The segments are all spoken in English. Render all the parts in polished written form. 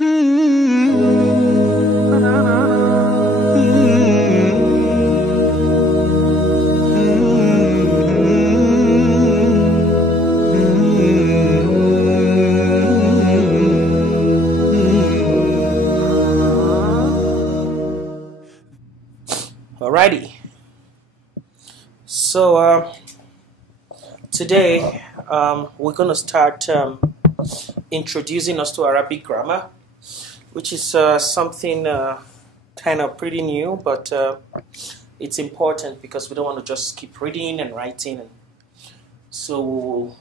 Alrighty. So today we're going to start introducing us to Arabic grammar, which is something kind of pretty new, but it's important because we don't want to just keep reading and writing. So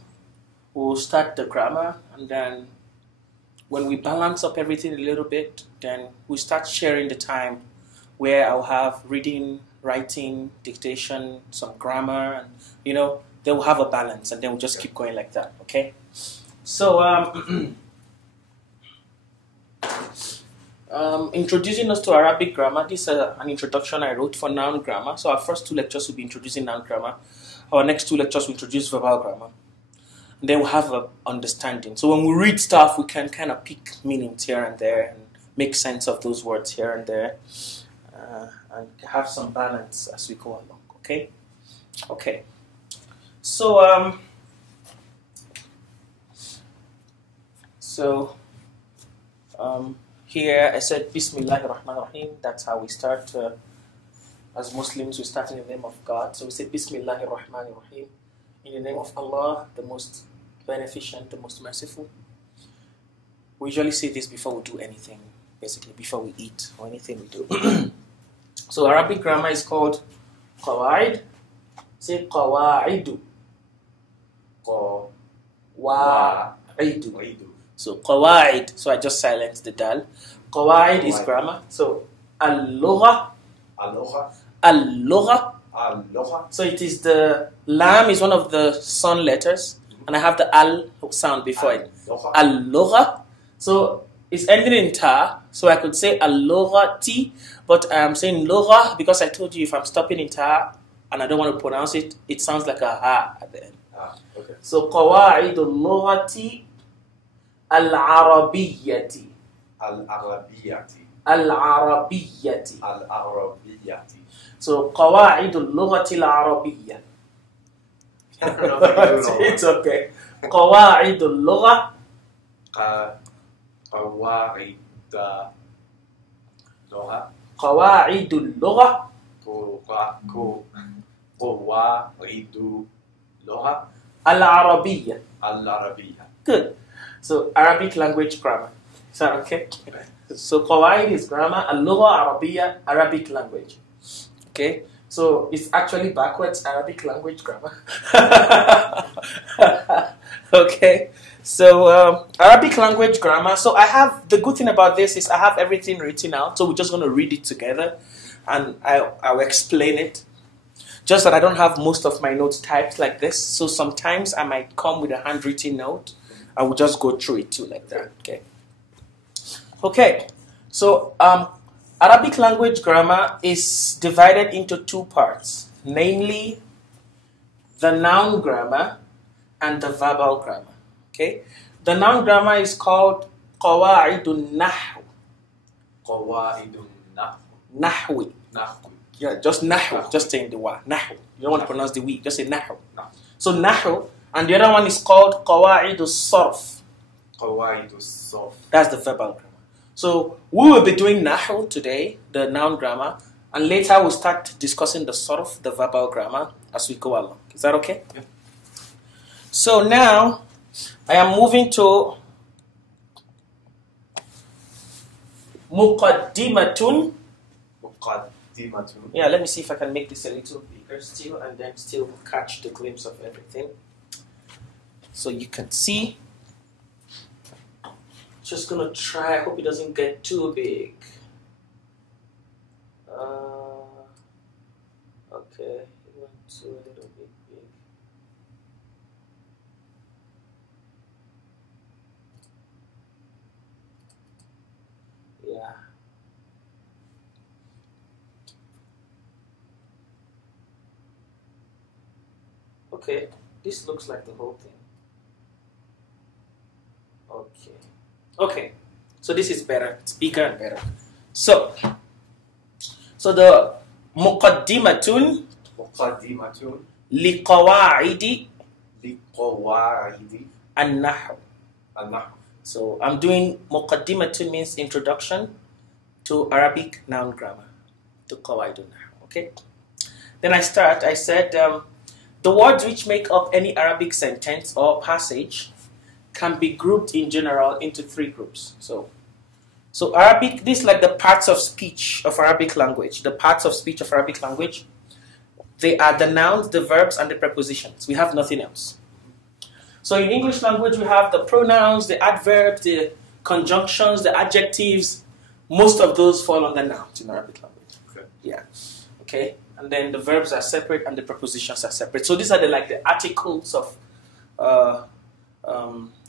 we'll start the grammar, and then when we balance up everything a little bit, then we start sharing the time where I'll have reading, writing, dictation, some grammar, and then we'll have a balance, and then we'll just keep going like that, okay? So, introducing us to Arabic grammar, this is an introduction I wrote for noun grammar. So our first two lectures will be introducing noun grammar. Our next two lectures will introduce verbal grammar. And then we'll have an understanding. So when we read stuff, we can kind of pick meanings here and there and make sense of those words here and there. And have some balance as we go along, okay? Okay. So, here I said Bismillahir-Rahmanir-Rahim. That's how we start. As Muslims, we start in the name of God. So we say Bismillahir-Rahmanir-Rahim. In the name of Allah, the most beneficent, the most merciful. We usually say this before we do anything, basically before we eat or anything we do. So Arabic grammar is called qawaid. Say qawaidu. Qawaidu. So qawaid. So I just silenced the dal. Qawaid is grammar. So al-lugha. Al-lugha. So it is the lam is one of the son letters, and I have the al sound before it. Al-lugha. So it's ending in ta. So I could say al-lughati, but I'm saying lugha because I told you if I'm stopping in ta and I don't want to pronounce it, it sounds like a ha at the end. Okay. So qawaid al-lughati al-arabiyyati. Al-arabiyyati. Al-arabiyyati. Al-arabiyyati. So qawaid al-lughati al-arabiyya. It's okay. Qawaid al-lugha. Qawaid al-lugha. Qawaid al-lugha. Qawaid al-lugha. Al-arabiyya. Al-arabiyya. Good. So Arabic language grammar. Is that okay? So qawaid is grammar. Al-lugha arabiyya, Arabic language. Okay. So it's actually backwards Arabic language grammar. Okay. So Arabic language grammar. So I have, the good thing about this is I have everything written out. So we're just going to read it together and I'll explain it. Just that I don't have most of my notes typed like this. So sometimes I might come with a handwritten note. I will just go through it too like that. Okay. Okay. So Arabic language grammar is divided into two parts, namely the noun grammar and the verbal grammar. Okay, the noun grammar is called qawaidun nahw. Qawaidun Nahwi. nahwi. Yeah, just nahw. Just saying the word nahw. You don't want to pronounce the we. Just say nahw. So nahw, and the other one is called qawaidus sarf. Qawaidus sarf. That's the verbal grammar. So we will be doing nahw today, the noun grammar, and later we'll start discussing the sarf, the verbal grammar, as we go along. Is that okay? Yeah. So now I am moving to muqaddimatun. Muqaddimatun. Yeah, let me see if I can make this a little bigger still, and then still catch the glimpse of everything. So you can see. Just gonna try. I hope it doesn't get too big. Okay, it went to a little bit big. Yeah. Okay, this looks like the whole thing. Okay. Okay, So this is better. It's bigger and better. So the muqaddimatun مقدمة liqawaidi لقواعد annahw. النحو. So I'm doing muqaddimatun means introduction to Arabic noun grammar, to qawaid an-nahw. Okay. Then I said the words which make up any Arabic sentence or passage can be grouped in general into three groups. So Arabic, this is like the parts of speech of Arabic language. The parts of speech of Arabic language, they are the nouns, the verbs, and the prepositions. We have nothing else. So in English language, we have the pronouns, the adverbs, the conjunctions, the adjectives. Most of those fall under nouns in Arabic language. Okay. Yeah. Okay. And then the verbs are separate and the prepositions are separate. So these are the articles of,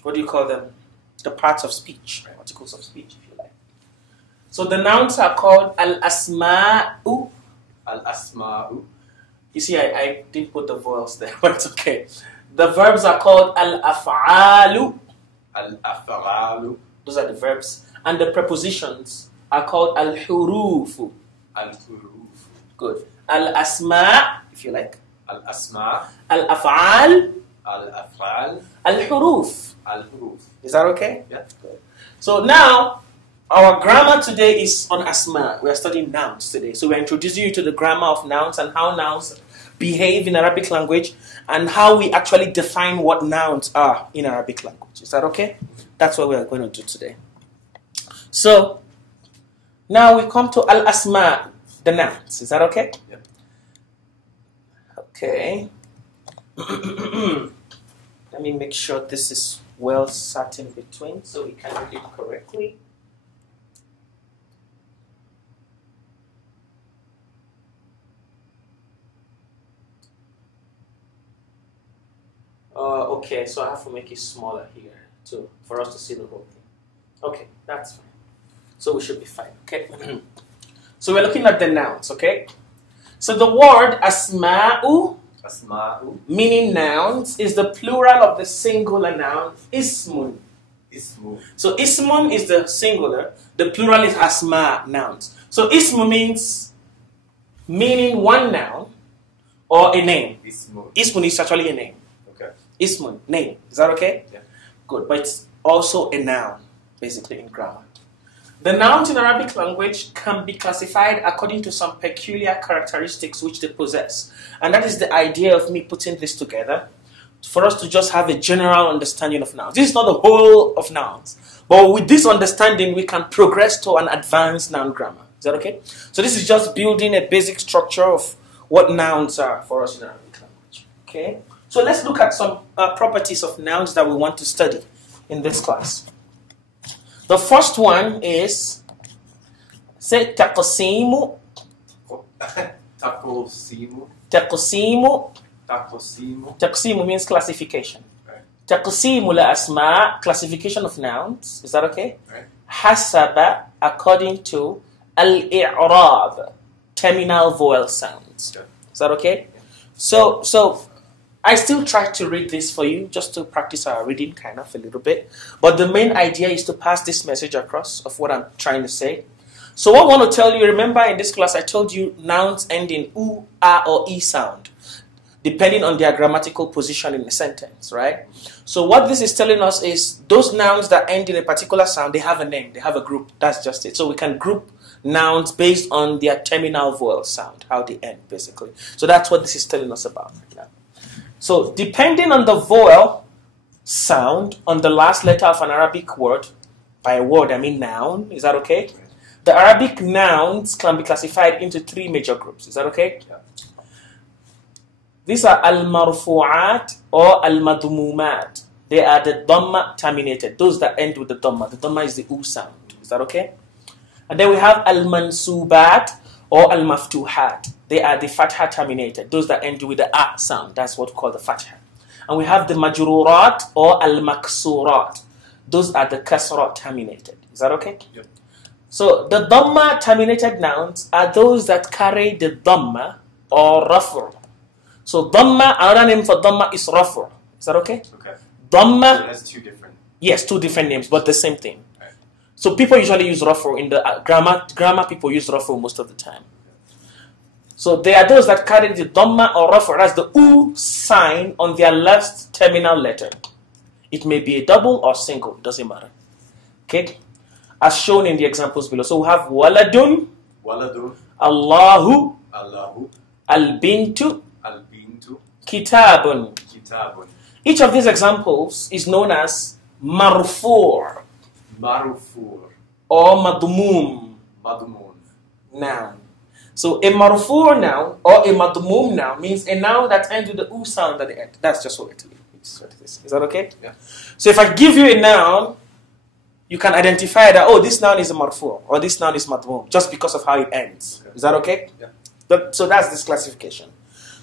what do you call them? The parts of speech, articles of speech, if you like. So the nouns are called al-asma'u. الأسماء. You see, I didn't put the vowels there, but it's okay. The verbs are called al-af'alu. الأفعال. Those are the verbs. And the prepositions are called al-hurufu. الحروف. Good. Al-asma', if you like. الأسماء. Al-af'al. الأفعال. Al-huruf. الحروف. Is that okay? Yeah. Good. So now, our grammar today is on asma. We are studying nouns today. So we're introducing you to the grammar of nouns and how nouns behave in Arabic language and how we actually define what nouns are in Arabic language. Is that okay? That's what we are going to do today. So now we come to al-asma, the nouns. Is that okay? Yeah. Okay. Let me make sure this is well sat in between so we can read it correctly. Okay, so I have to make it smaller here too for us to see the whole thing. Okay, that's fine. So we should be fine, okay? So we're looking at the nouns, okay? So the word asma'u, أسماء. meaning nouns, is the plural of the singular noun ismun. اسم. So ismun is the singular, the plural is asma, nouns. So ismu means meaning one noun or a name. اسم. Ismun is actually a name. Okay. Ismun, name. Is that okay? Yeah. Good, but it's also a noun, basically, in grammar. The nouns in Arabic language can be classified according to some peculiar characteristics which they possess. And that is the idea of me putting this together, for us to just have a general understanding of nouns. This is not the whole of nouns, but with this understanding, we can progress to an advanced noun grammar. Is that okay? So this is just building a basic structure of what nouns are for us in Arabic language. Okay? So let's look at some properties of nouns that we want to study in this class. The first one is, say, taqsimu. تقسيم. Taqsimu. تقسيم. Taqsimu means classification. Right. Taqsimu la asma, classification of nouns. Is that okay? Right. Hasaba, according to al-i'rab, terminal vowel sounds. Yeah. Is that okay? So I still try to read this for you, just to practice our reading kind of a little bit. But the main idea is to pass this message across of what I'm trying to say. So what I want to tell you, remember in this class I told you nouns end in u, a, or e sound, depending on their grammatical position in the sentence, right? So what this is telling us is those nouns that end in a particular sound, they have a name, they have a group. That's just it. So we can group nouns based on their terminal vowel sound, how they end, basically. So that's what this is telling us about right now. So depending on the vowel sound on the last letter of an Arabic word, by a word I mean noun, is that okay? The Arabic nouns can be classified into three major groups, is that okay? Yeah. These are al-marfu'at or al-madmumat. They are the Dammah terminated, those that end with the Dammah. The Dammah is the U sound, is that okay? And then we have al-mansubat or al-maftuhat. They are the fatha terminated, those that end with the a sound. That's what we call the fatha. And we have the majrurat or al-maksurat. Those are the kasrah terminated. Is that okay? Yep. So the Dammah terminated nouns are those that carry the Dammah or rafr. So Dammah, another name for Dammah is rafr. Is that okay? Okay. Dammah, So that's two different. yes, two different names, but the same thing. Right. So people usually use rafu in the grammar people use rafu most of the time. So there are those that carry the Dammah or rafu, that's the U sign on their last terminal letter. It may be a double or single, doesn't matter. Okay? As shown in the examples below. So we have waladun, Allahu, al-bintu, kitabun. Each of these examples is known as marfu' or madmum noun. So a marfu' noun or a madmum noun means a noun that ends with the U sound at the end. That's just what it is. Is that okay? Yeah. So if I give you a noun, you can identify that, oh, this noun is a marfu' or this noun is madmum just because of how it ends. Okay. Is that okay? Yeah. So that's this classification.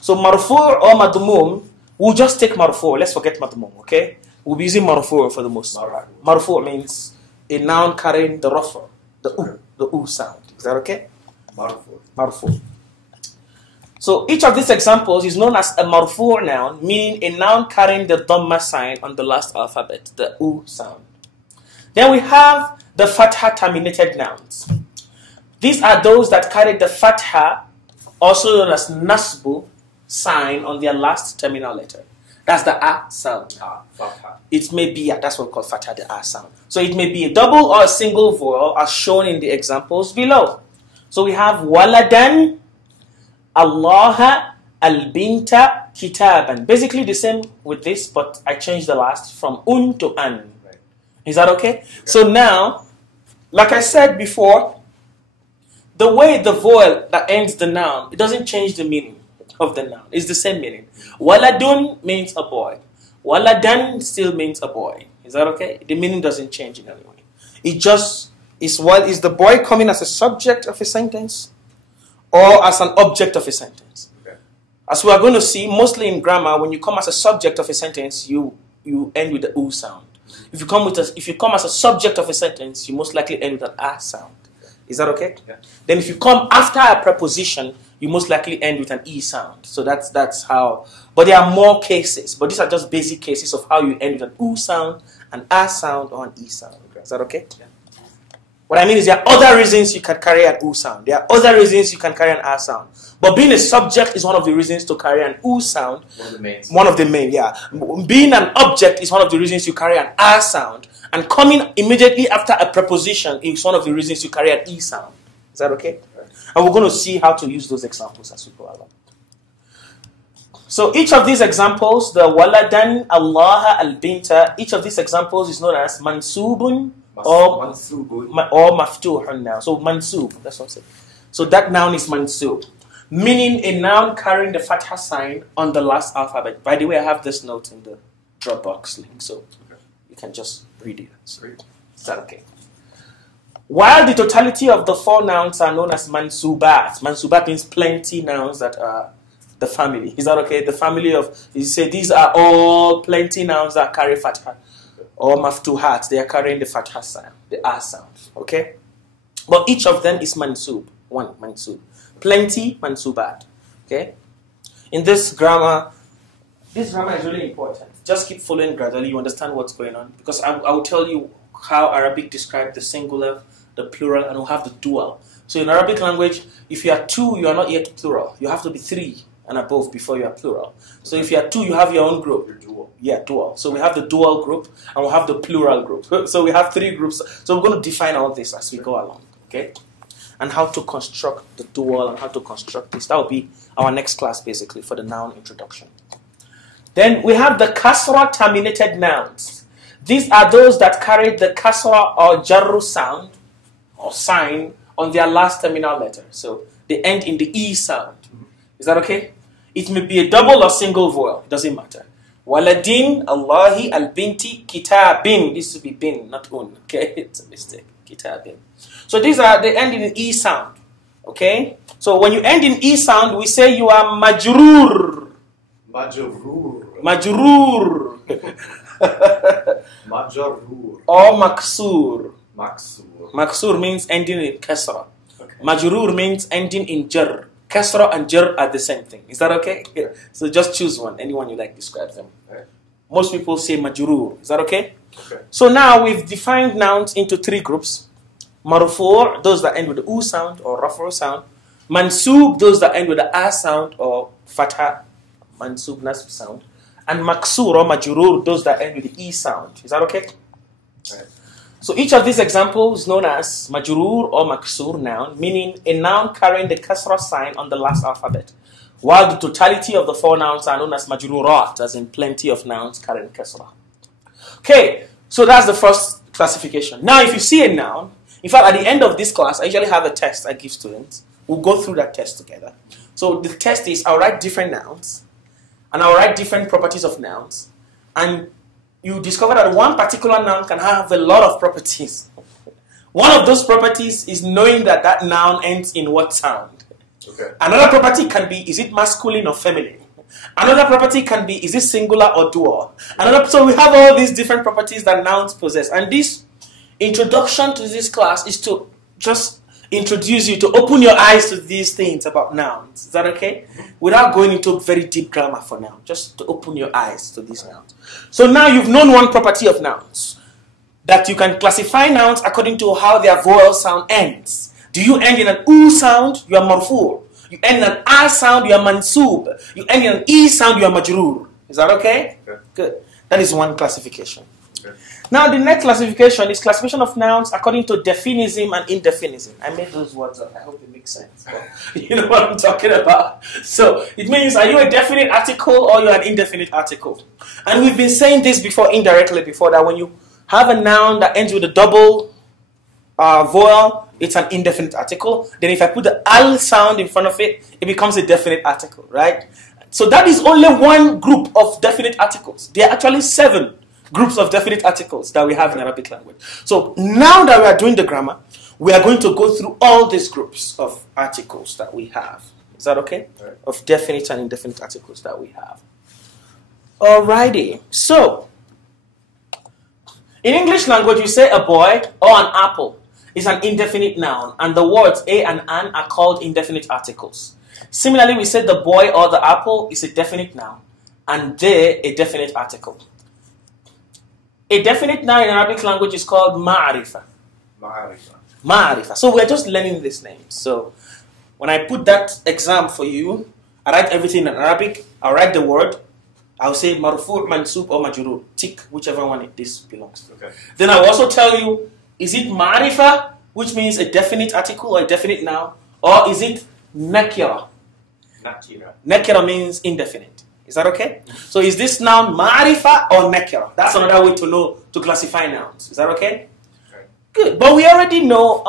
So marfu' or madmum, we'll just take marfu'. Let's forget madmum, okay? We'll be using marfu' for the most part. Marfu' means a noun carrying the rafa, the U sound. Is that okay? Marfu'. So each of these examples is known as a marfu' noun, meaning a noun carrying the Dammah sign on the last alphabet, the U sound. Then we have the fatha terminated nouns. These are those that carry the fatha, also known as nasbu, sign on their last terminal letter. That's the A sound. It may be, that's what we call fatha, the A sound. So it may be a double or a single vowel as shown in the examples below. So we have waladan, Allah, al-binta, kitaban. Basically the same with this, but I changed the last from un to an. Right. Is that okay? So now, like I said before, the way the vowel that ends the noun, it doesn't change the meaning of the noun. It's the same meaning. Waladun means a boy. Waladan still means a boy. Is that okay? The meaning doesn't change in any way. It just is what is the boy coming as a subject of a sentence or as an object of a sentence. Okay. As we are going to see, mostly in grammar, when you come as a subject of a sentence, you end with the U sound. If you come as a subject of a sentence, you most likely end with an A sound. Is that okay? Yeah. Then if you come after a preposition, you most likely end with an E sound. So that's how. But there are more cases. But these are just basic cases of how you end with an U sound, an A sound, or an E sound. Okay. Is that okay? Yeah. What I mean is there are other reasons you can carry an U sound. There are other reasons you can carry an A sound. But being a subject is one of the reasons to carry an U sound. One of the main, yeah. Being an object is one of the reasons you carry an A sound. And coming immediately after a preposition is one of the reasons you carry an E sound. Is that okay? And we're going to see how to use those examples as we go along. So each of these examples, the waladan, Allah, al-binta, each of these examples is known as mansubun or maftuhun now. So mansub, that's what I'm saying. So that noun is mansub, meaning a noun carrying the fatha sign on the last alphabet. By the way, I have this note in the Dropbox link, so you can just read it. Is that okay? While the totality of the four nouns are known as mansubat. Mansubat means plenty nouns that are the family. Is that okay? The family of, you say these are all plenty nouns that carry fatha. Or maftuhat, they are carrying the fatha sound, the A sound. Okay? But each of them is mansub. One, mansub. Plenty, mansubat. Okay? In this grammar is really important. Just keep following gradually, you understand what's going on. Because I will tell you how Arabic describes the singular, the plural, and we'll have the dual. So in Arabic language, if you are two, you are not yet plural. You have to be three and above before you are plural. So if you are two, you have your own group. You're dual. Yeah, dual. So we have the dual group and we'll have the plural group. So we have three groups. So we're going to define all this as we go along. Okay? And how to construct the dual and how to construct this. That will be our next class basically for the noun introduction. Then we have the kasrah terminated nouns. These are those that carry the kasrah or jarru sound or sign on their last terminal letter. So they end in the E sound. Is that okay? It may be a double or single vowel. It doesn't matter. Waladin, Allahi, al-binti, kitabin. This should be bin, not un. Okay? It's a mistake. Kitabin. So these are, they end in an E sound. Okay? So when you end in E sound, we say you are majrur. Majrur. Majrur. Majrur. Or maksur. Maksur. Maksur means ending in kasrah. Okay. Majrur means ending in jar. Kasrah and jar are the same thing. Is that okay? Yeah. So just choose one. Anyone you like, describe them. Okay. Most people say majrur. Is that okay? Okay. So now we've defined nouns into three groups. Marfu', those that end with the u sound or rafu sound. Mansub, those that end with the a sound or fatha, mansub, nasb sound. And maksur or majrur, those that end with the e sound. Is that okay? Right. So each of these examples is known as majrur or maksur noun, meaning a noun carrying the kasrah sign on the last alphabet, while the totality of the four nouns are known as majrurat, as in plenty of nouns carrying kasrah. Okay, so that's the first classification. Now, if you see a noun, in fact, at the end of this class, I usually have a test I give students. We'll go through that test together. So the test is I'll write different nouns, and I'll write different properties of nouns, and you discover that one particular noun can have a lot of properties. One of those properties is knowing that that noun ends in what sound. Okay. Another property can be, is it masculine or feminine? Another property can be, is it singular or dual? So we have all these different properties that nouns possess. And this introduction to this class is to just introduce you, to open your eyes to these things about nouns. Is that okay? Without going into very deep grammar for now, just to open your eyes to these nouns. So now you've known one property of nouns, that you can classify nouns according to how their vowel sound ends. Do you end in an u sound? You are marfu'. You end in an a sound? You are mansub. You end in an e sound? You are majrur. Is that okay? Okay. Good. That is one classification. Okay. Now the next classification is classification of nouns according to definism and indefinism. I made those words up. I hope it makes sense. But you know what I'm talking about. So it means, are you a definite article or you're an indefinite article? And we've been saying this before, indirectly before, that when you have a noun that ends with a double vowel, it's an indefinite article. Then if I put the al sound in front of it, it becomes a definite article, right? So that is only one group of definite articles. There are actually 7 groups of definite articles that we have in Arabic language. So now that we are doing the grammar, we are going to go through all these groups of articles that we have. Is that okay? Right. Of definite and indefinite articles that we have. Alrighty. So, in English language, you say a boy or an apple is an indefinite noun, and the words a and an are called indefinite articles. Similarly, we say the boy or the apple is a definite noun, and they a definite article. A definite noun in Arabic language is called ma'arifa. Ma'arifa. Ma'arifa. So we're just learning these names. So when I put that exam for you, I write everything in Arabic. I'll write the word. I'll say marfu', mansub, or majrur. Tick whichever one this belongs to. Okay. Then I'll also tell you, is it ma'arifa, which means a definite article or a definite noun, or is it nakira? Nakira. Nakira means indefinite. Is that okay? So is this noun ma'arifa or nakira? That's another way to know, to classify nouns. Is that okay? Okay. Good. But we already know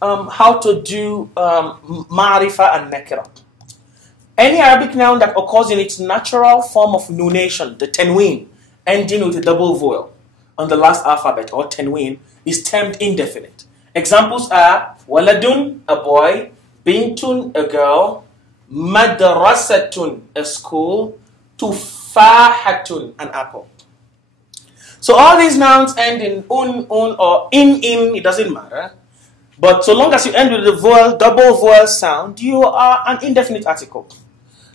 how to do ma'arifa and nakira. Any Arabic noun that occurs in its natural form of nunation, the tanween, ending with a double vowel on the last alphabet, or tanween, is termed indefinite. Examples are waladun, a boy, bintun, a girl, madrasatun, a school, tufahatun, an apple. So all these nouns end in un, or in, it doesn't matter. But so long as you end with the vowel, double vowel sound, you are an indefinite article.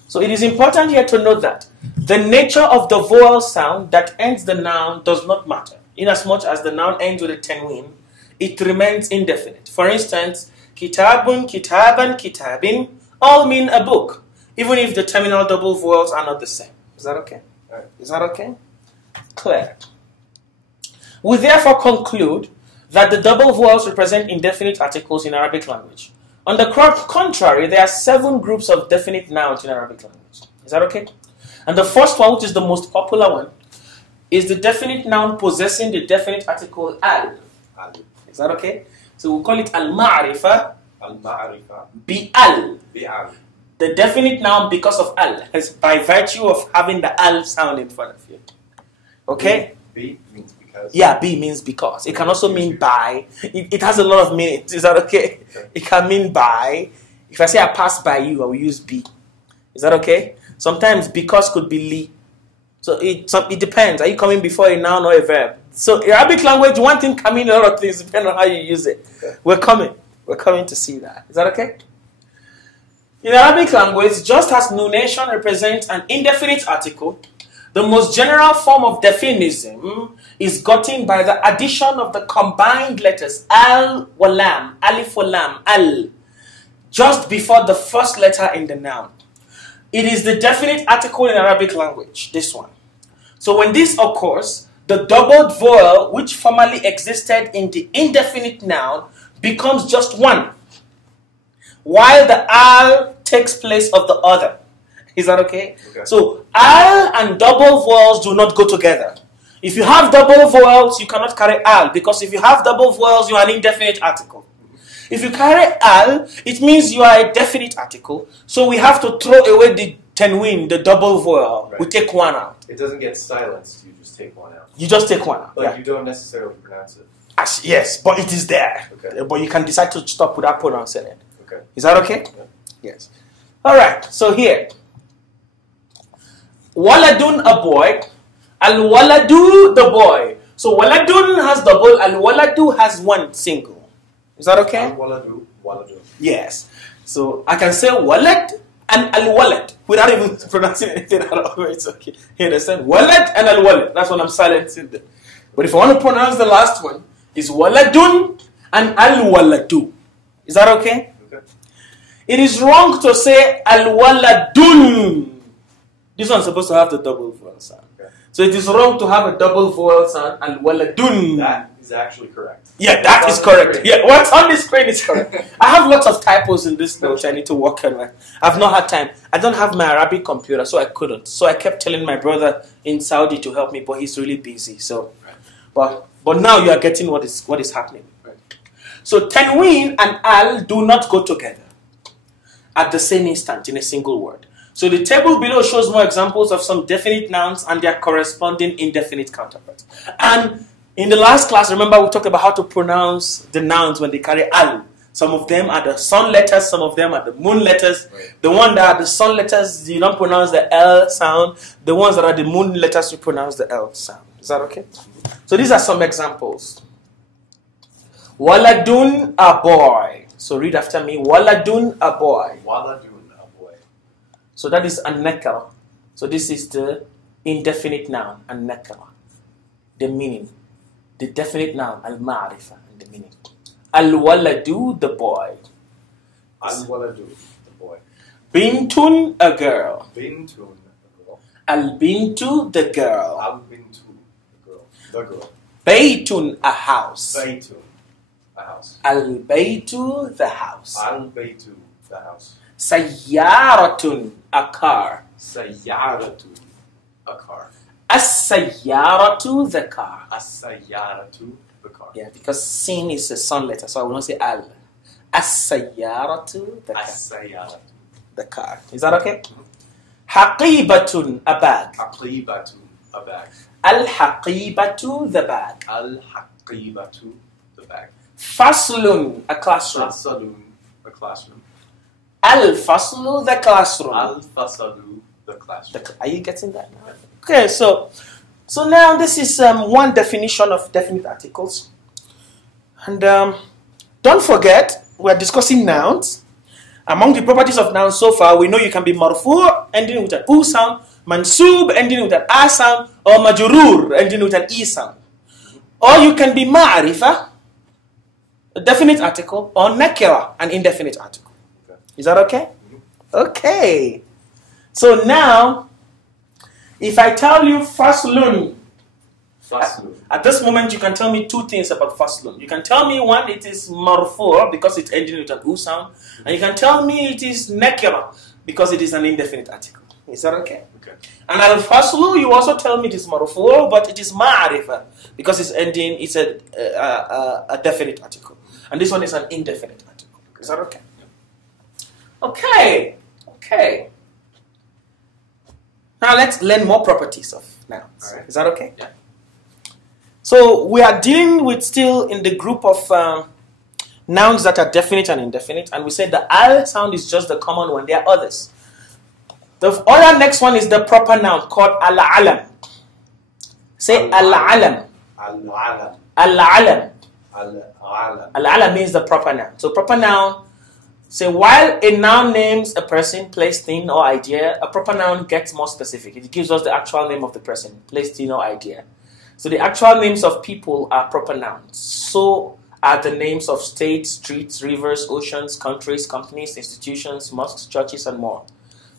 So it is important here to note that the nature of the vowel sound that ends the noun does not matter. Inasmuch as the noun ends with a tanween, it remains indefinite. For instance, kitabun, kitaban, kitabin all mean a book, even if the terminal double vowels are not the same. Is that okay? Right. Is that okay? Clear. We therefore conclude that the double vowels represent indefinite articles in Arabic language. On the contrary, there are 7 groups of definite nouns in Arabic language. Is that okay? And the first one, which is the most popular one, is the definite noun possessing the definite article al. Al. Is that okay? So we call it al-ma'rifa Al-ma'arifa. bi-al. Bi'al. The definite noun because of al, is by virtue of having the al sound in front of you. Okay? B means because. Yeah, B means because. It can also mean by. It has a lot of meanings. Is that okay? Okay. It can mean by. If I say I pass by you, I will use B. Is that okay? Sometimes because could be li. So it depends. Are you coming before a noun or a verb? So in Arabic language, one thing can mean a lot of things depending on how you use it. Okay. We're coming to see that. Is that okay? In Arabic language, just as nunation represents an indefinite article, The most general form of definism is gotten by the addition of the combined letters al wa lam, alif wa lam, al, just before the first letter in the noun. It is the definite article in Arabic language, this one. So when this occurs, the doubled vowel which formerly existed in the indefinite noun becomes just one, while the al takes place of the other. Is that okay? So al and double vowels do not go together. If you have double vowels, you cannot carry al, because if you have double vowels, you are an indefinite article. If you carry al, it means you are a definite article. So we have to throw away the tenwin, the double vowel. Right. We take one out. It doesn't get silenced, you just take one out. You just take one out. But you don't necessarily pronounce it. Yes, but it is there. Okay. But you can decide to stop without pronouncing it. Okay. Is that okay? Yeah. Yes. All right, so here. Waladun, a boy. Al-waladu, the boy. So waladun has double, al-waladu has one single. Is that okay? Al-waladu, waladu. Yes. So I can say walad and al-walad without even pronouncing anything at all. It's okay. You understand? Walad and al-walad. That's what I'm silencing there. But if I want to pronounce the last one, it's waladun and al-waladu. Is that okay? Okay. It is wrong to say al-waladun. This one's supposed to have the double vowel sound. Okay. So it is wrong to have a double vowel sound al-waladun. That is actually correct. Yeah, that is correct. Yeah, what's on the screen is correct. I have lots of typos in this note I need to work on. I've not had time. I don't have my Arabic computer, so I couldn't. So I kept telling my brother in Saudi to help me, but he's really busy. So, but now you are getting what is happening. So tanween and al do not go together at the same instant in a single word. So the table below shows more examples of some definite nouns and their corresponding indefinite counterparts. And in the last class, remember we talked about how to pronounce the nouns when they carry al. Some of them are the sun letters, some of them are the moon letters. Right. The one that are the sun letters, you don't pronounce the L sound. The ones that are the moon letters, you pronounce the L sound. Is that okay? So these are some examples. Waladun, a boy. So read after me. Waladun, a boy. Waladun, a boy. So that is an-nakara. So this is the indefinite noun, an-nakara. The meaning. The definite noun, al-ma'rifa, and the meaning. Al-waladu, the boy. Al-waladu, the boy. Bintun, a girl. Bintun, a girl. Al-bintu, the girl. Al-bintu, the girl. The girl. Baytun, a house. Baytun, a house. Al-baytu, the house. Al-baytu, the house. Sayyaratun, a car. Sayyaratu, a car. As-sayyaratu, the car. As-sayyaratu, the car. Yeah, because sin is a sun letter, so I will not say al. As-sayyaratu, the car. As-sayyaratu, the car. Is that okay? Haqibatun, a bag. Haqibatu, a bag. Al-haqibatu, the bag. Al-haqibatu, the bag. Faslun, a classroom. Fasalun, a classroom. Al-faslu, the classroom. Al-fasalu, the classroom. Are you getting that now? Okay, so now this is one definition of definite articles. And don't forget, we're discussing nouns. Among the properties of nouns so far, we know you can be marfu, ending with an u sound, mansub, ending with an a sound, or majrur, ending with an e sound. Or you can be ma'rifa, a definite article, or nakira, an indefinite article. Okay. Is that okay? Okay. So now, if I tell you faslun, at this moment you can tell me two things about faslun. You can tell me one, it is marfu because it's ending with an u sound, and you can tell me it is nakira because it is an indefinite article. Is that okay? Okay. And al-faslu, you also tell me it is marfu, but it is ma'rifa because it's ending, it's a definite article. And this one is an indefinite article. Is that okay? Okay. Okay. Now let's learn more properties of nouns. All right. Is that okay? Yeah. So we are dealing with still in the group of nouns that are definite and indefinite, and we said the al sound is just the common one. There are others. The other next one is the proper noun called al-alam. Say al-alam. Al-alam. Al-alam. Al-alam. Al-alam means the proper noun. So proper noun So while a noun names a person, place, thing, or idea, a proper noun gets more specific. It gives us the actual name of the person, place, thing, or idea. So the actual names of people are proper nouns. So are the names of states, streets, rivers, oceans, countries, companies, institutions, mosques, churches, and more.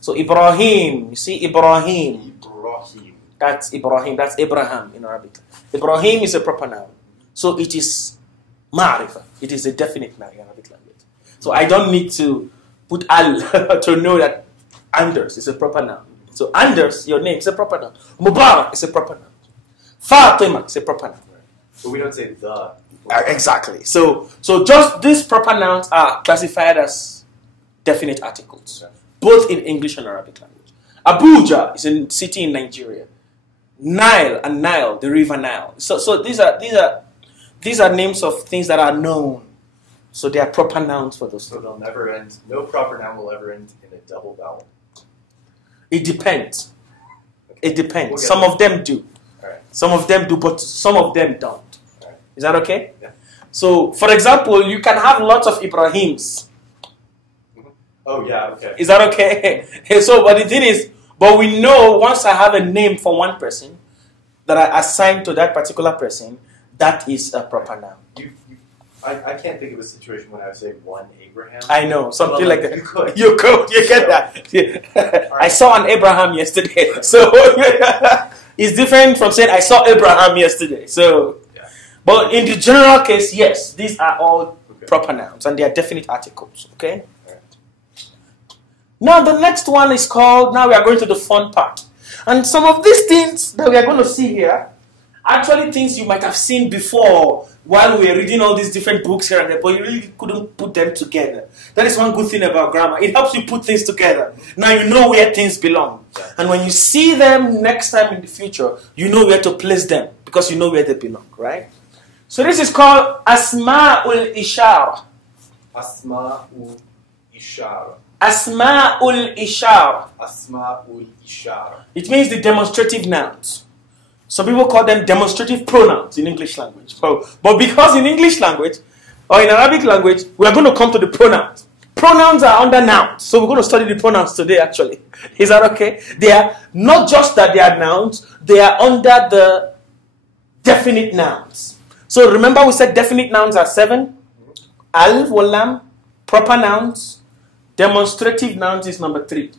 So Ibrahim, you see Ibrahim. Ibrahim. That's Ibrahim, that's Abraham in Arabic. Ibrahim is a proper noun. So it is ma'rifah. It is a definite noun in Arabic language. So I don't need to put al to know that Anders is a proper noun. So Anders, your name, is a proper noun. Mubarak is a proper noun. Fatima is a proper noun. But we don't say the. Exactly. So just these proper nouns are classified as definite articles, both in English and Arabic language. Abuja is a city in Nigeria. Nile and Nile, the river Nile. So these are names of things that are known. So they are proper nouns for those. So they'll never end. No proper noun will ever end in a double vowel. It depends. Okay. It depends. We'll Some of them do. All right. Some of them do, but some of them don't. All right. Is that okay? Yeah. So, for example, you can have lots of Ibrahims. Oh yeah. Okay. Is that okay? So, but the thing is, but we know once I have a name for one person that I assign to that particular person, that is a proper noun. I can't think of a situation when I would say one Abraham. I know, something Well, like that. You could. You could, you get that. Yeah. I saw an Abraham yesterday. So it's different from saying I saw Abraham yesterday. So, Yeah. but in the general case, yes, these are all proper nouns and they are definite articles. Okay. All right. Now the next one is called. Now we are going to the fun part, and some of these things that we are going to see here, actually things you might have seen before. While we were reading all these different books here and there, but you really couldn't put them together. That is one good thing about grammar. It helps you put things together. Now you know where things belong. And when you see them next time in the future, you know where to place them because you know where they belong, right? So this is called Asma'ul Ishara. Asma'ul Ishara. Asma'ul Ishara. Asma'ul Ishara. It means the demonstrative nouns. Some people call them demonstrative pronouns in English language. But because in English language or in Arabic language, we are going to come to the pronouns. Pronouns are under nouns. So we're going to study the pronouns today actually. Is that okay? They are not just that they are nouns, they are under the definite nouns. So remember we said definite nouns are 7. Al, walam, proper nouns. Demonstrative nouns is number 3.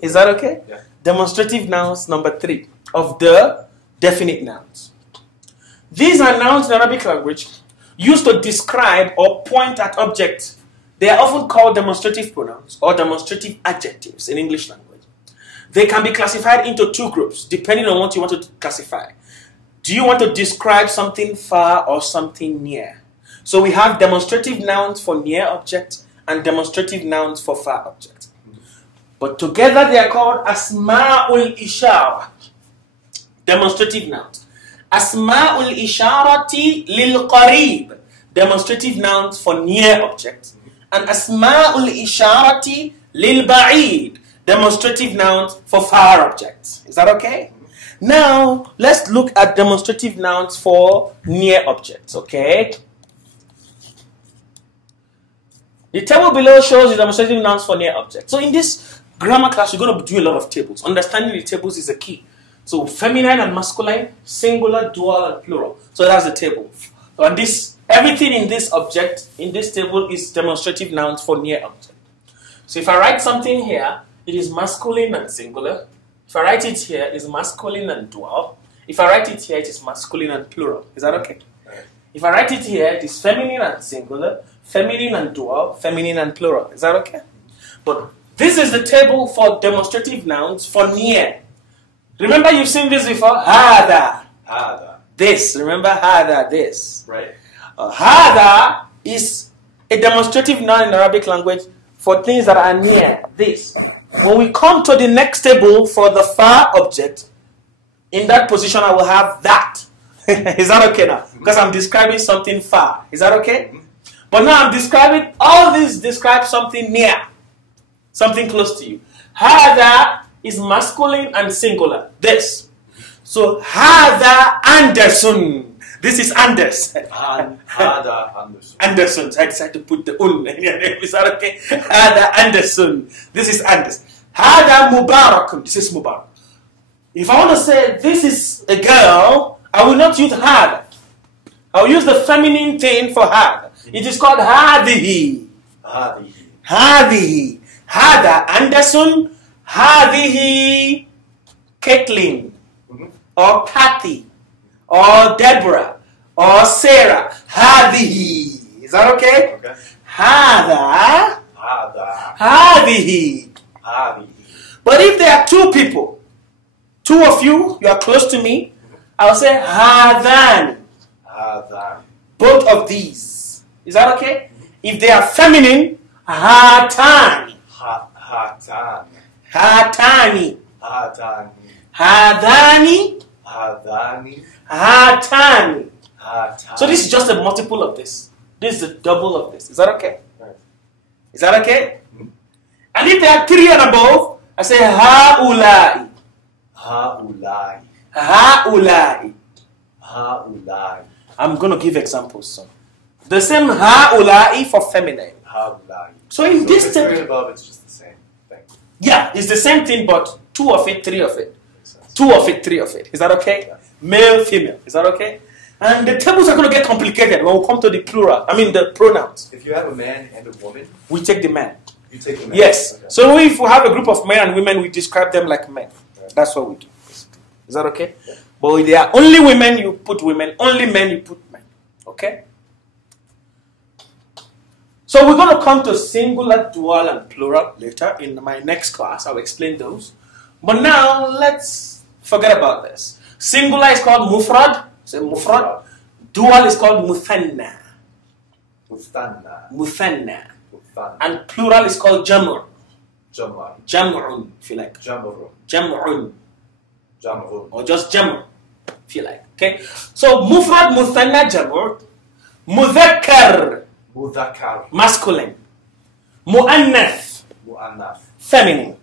Is that okay? Yeah. Demonstrative nouns number 3 of the definite nouns. These are nouns in Arabic language used to describe or point at objects. They are often called demonstrative pronouns or demonstrative adjectives in English language. They can be classified into 2 groups depending on what you want to classify. Do you want to describe something far or something near? So we have demonstrative nouns for near objects and demonstrative nouns for far objects. But together they are called Asma'ul Ishara. Demonstrative nouns. Asma'ul Isharati lil qarib. Demonstrative nouns for near objects. And Asma'ul Isharati lil ba'id. Demonstrative nouns for far objects. Is that okay? Now, let's look at demonstrative nouns for near objects, okay? The table below shows the demonstrative nouns for near objects. So in this grammar class, you're going to do a lot of tables. Understanding the tables is a key. So feminine and masculine, singular, dual, and plural. So that's the table. So and this, everything in this object, in this table, is demonstrative nouns for near object. So if I write something here, it is masculine and singular. If I write it here, it is masculine and dual. If I write it here, it is masculine and plural. Is that okay? If I write it here, it is feminine and singular, feminine and dual, feminine and plural. Is that okay? But this is the table for demonstrative nouns for near. Remember you've seen this before? Hada. Hada. This. Remember hada, this. Right. Hada is a demonstrative noun in Arabic language for things that are near. This. When we come to the next table for the far object, in that position I will have that. Is that okay now? Because I'm describing something far. Is that okay? But now I'm describing, all this describes something near. Something close to you. Hada is masculine and singular. This. So, Hada Anderson. This is Anders. Hada Anderson. Anderson. I decided to put the un in your name. Is that okay? Hada Anderson. This is Anders. Hada Mubarak. This is Mubarak. If I want to say this is a girl, I will not use hada. I will use the feminine thing for hada. It is called hadihi. Hadihi. Hada Anderson. Hadihi Caitlin. Or Kathy. Or Deborah. Or Sarah. Hadihi. Is that okay? Okay. Hada. Hada. Hadihi. Hadihi. But if there are two people, two of you, you are close to me, I'll say hadan. Hadan. Both of these. Is that okay? If they are feminine, hatani. Hatan. Hatani. Hatani. Hadani. Hadani. Hatani. Hatani. So this is just a multiple of this. This is a double of this. Is that okay? Right. Is that okay? And if there are three and above, I say haulai. Haulai. Haulai. Haulai. I'm going to give examples soon. The same haulai for feminine. Haulai. So in So this if it's three and above, it's just the same thing. yeah, it's the same thing, but two of it, three of it. Makes sense. Two of it, three of it. Is that okay? Yeah. Male, female. Is that okay? And the tables are going to get complicated when we come to the plural. I mean the pronouns. If you have a man and a woman, We take the man. you take the man. Yes. Okay. So if we have a group of men and women, we describe them like men. Right. That's what we do. Is that okay? Yeah. But if there are only women, you put women. Only men, you put men. Okay? So we're going to come to singular, dual, and plural later. In my next class, I'll explain those. But now, let's forget about this. Singular is called mufrad. Say mufrad. Dual is called muthanna. Mustanna. Muthanna. Mustanna. And plural is called jamr. Jamal. Jam'un, if you like. Jamarun. Jam'un. Jamarun. Or just jamr, if you like. Okay? So mufrad, muthanna, jamr. Mudhakkar, Mudhakkar. masculine. Mu'annath, Mu'annath. feminine.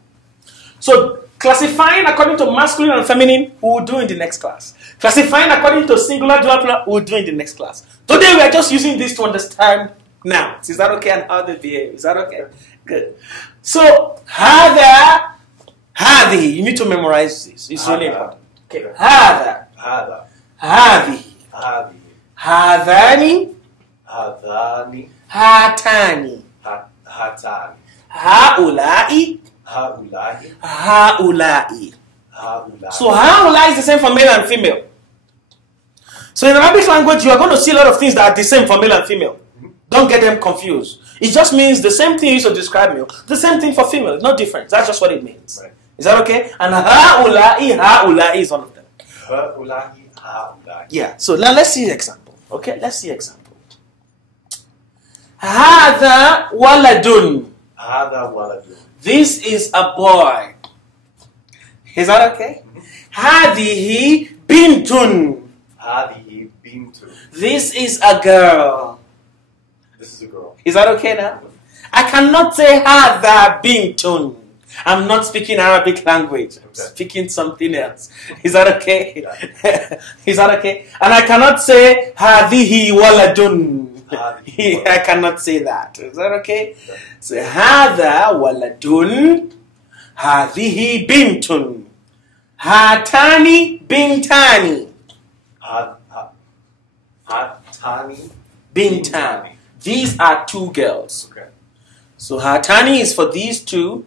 So classifying according to masculine and feminine, we will do in the next class. Classifying according to singular, dual, plural, we will do in the next class. Today we are just using this to understand nouns. Is that okay? And how they behave. Is that okay? Good. So hada, hadihi. You need to memorize this. It's really important. Okay. Hada, Hada. hadihi, Hadi. hadani, Hadani. hatani, Hatani. haulai, Haulahi. haulai. Haulahi. So haulai is the same for male and female. So in Arabic language, you are going to see a lot of things that are the same for male and female. Don't get them confused. It just means the same thing you used to describe male, the same thing for female. It's no difference. That's just what it means. Right. Is that okay? And haulai is one of them. Haulahi. Haulahi. Yeah. So now let's see example. Okay, let's see example. Hada waladun. Hada waladun. This is a boy. Is that okay? Hadihi bintun. Hadihi bintu. This is a girl. This is a girl. Is that okay now? I cannot say hada bintun. I'm not speaking Arabic language. I'm Okay. speaking something else. Is that okay? Is that okay? And I cannot say hadihi waladun. Hadihi I cannot say that. Is that okay? So hada waladun. Hadihi bintun. Hatani bintani. Hatani. Bintani. These are two girls. Okay. So Hatani is for these two.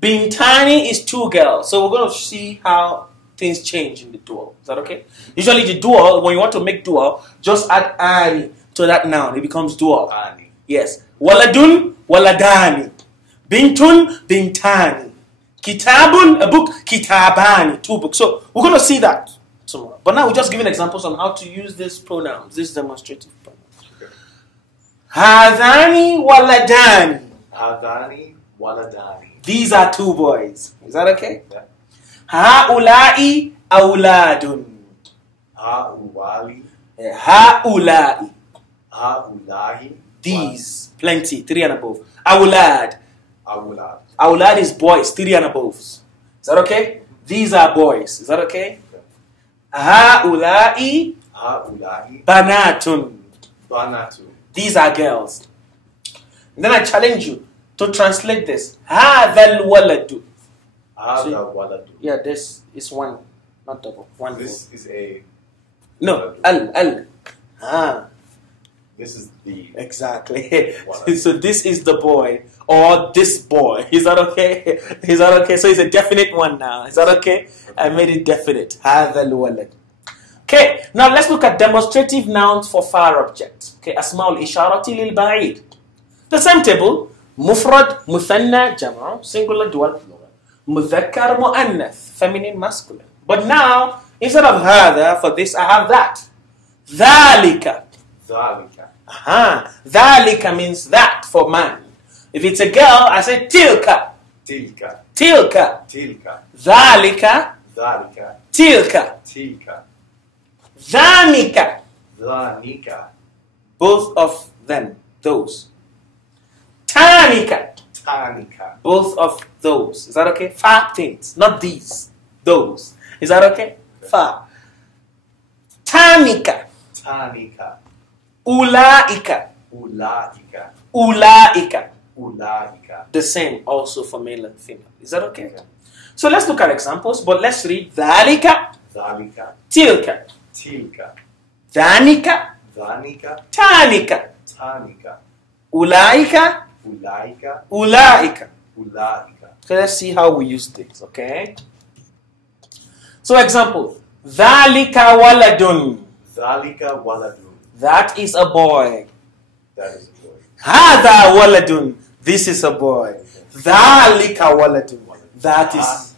Bintani is two girls. So we're going to see how things change in the dual. Is that okay? Usually the dual, when you want to make dual, just add ani to that noun. It becomes dual. Ani. Yes. Waladun, waladani. Bintun, bintani. Kitabun, a book. Kitabani, two books. So we're going to see that tomorrow. But now we're just giving examples on how to use these pronouns, these demonstrative pronouns. Okay. Hadani, waladani. Hadani waladani. These are two boys. Is that okay? Yeah. Haulai auladun. Hauwali. Haulai. Haulahi. These. Plenty. 3 and above. Aulad. Awulad. Aulad is boys. 3 and above. Is that okay? These are boys. Is that okay? Haulai هؤلاء Banatun. بنات. These are girls. Then I challenge you to translate this. هذا الولد. هذا ولد. Yeah, this is one, not double. One. This is a. No, al. Ah. This is the. Exactly. So this is the boy or this boy. Is that okay? Is that okay? So it's a definite one now. Is that okay? I made it definite. هذا الولد. Okay, now let's look at demonstrative nouns for far objects. Okay, أسماء الإشارة للبعيد. The same table. مفرد, مثنى, جمع, singular, dual, plural. مذكر, مؤنث, feminine, masculine. But now, instead of هذا, for this I have that. ذلك. ذلك. ذلك means that for man. If it's a girl, I say تلك. تلك. تلك. تلك. ذلك. ذلك. تلك. تلك. ذلك. ذلك. Both of them, those. تانك. تانك. Both of those. Is that okay? Fa things, not these. Those. Is that okay? Fa. تانك. تانك. أولئك. أولئك. أولئك. أولئك. The same also for male and female. Is that okay? So let's look at examples, but let's read ذلك. ذلك. تلك. تلك. ذلك. ذلك. تانك. تانك. أولئك. أولئك. أولئك. أولئك. So let's see how we use this, okay? So example, ذلك ولد. ذلك ولد. That is a boy. That is a boy. هذا ولد. This is a boy. ذلك ولد. That is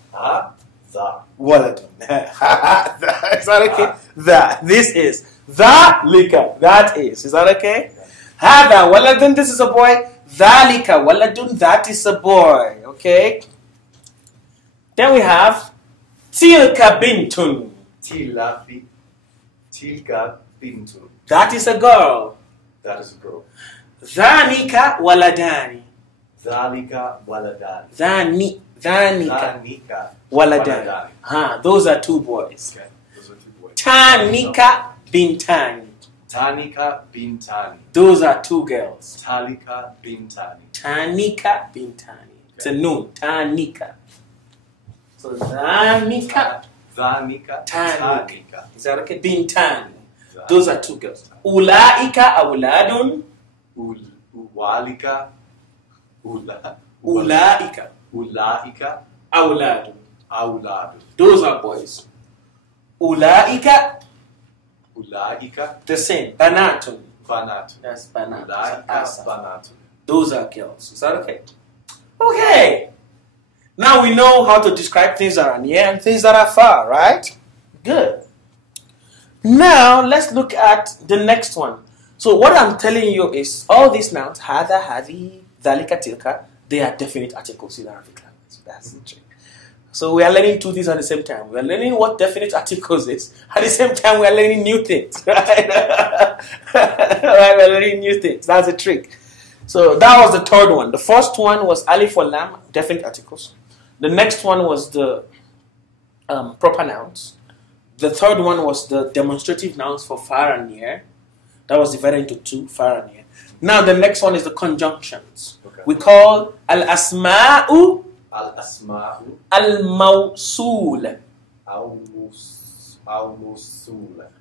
ذا. ولد. Is that okay? That. This is ذلك. That is. Is that okay? هذا ولد. This is a boy. ذلك ولد. That is a boy. Okay? Then we have تلك بنت. تلك بنت. That is a girl. That is a girl. ذلك ولدان. ذلك ولدان. ذلك ذلك ولدان. Those are two boys. Okay. Those are two boys. تانك بنتان. تانك بنتان. Those are two girls. تالك بنتان. Tanika bintani. It's a noun. Tanika. So Tanika. ذلك Tanika. Is that okay? Bintani. Those are two girls. Ulaika awladun. Ulaika. Ulaika. Ulaika. Awladun. Awladun. Those are boys. Ulaika. Ulaika. The same. Banatun. Banatun. That's banatun. Ulaika banatun. Those are girls. Is that okay? Okay. Now we know how to describe things that are near and things that are far, right? Good. Now let's look at the next one. So what I'm telling you is all these nouns, hada, hadi, dhalika, tilka, they are definite articles in Arabic language. That's the trick. So we are learning two things at the same time. We are learning what definite articles is. At the same time, we are learning new things. Right? Right? We are learning new things. That's the trick. So that was the third one. The first one was alif or lam, definite articles. The next one was the proper nouns. The third one was the demonstrative nouns for far and near. That was divided into two, far and near. Now the next one is the conjunctions. Okay. We call al-asma'u al-asma'u al-mawsul. Al-mawsul.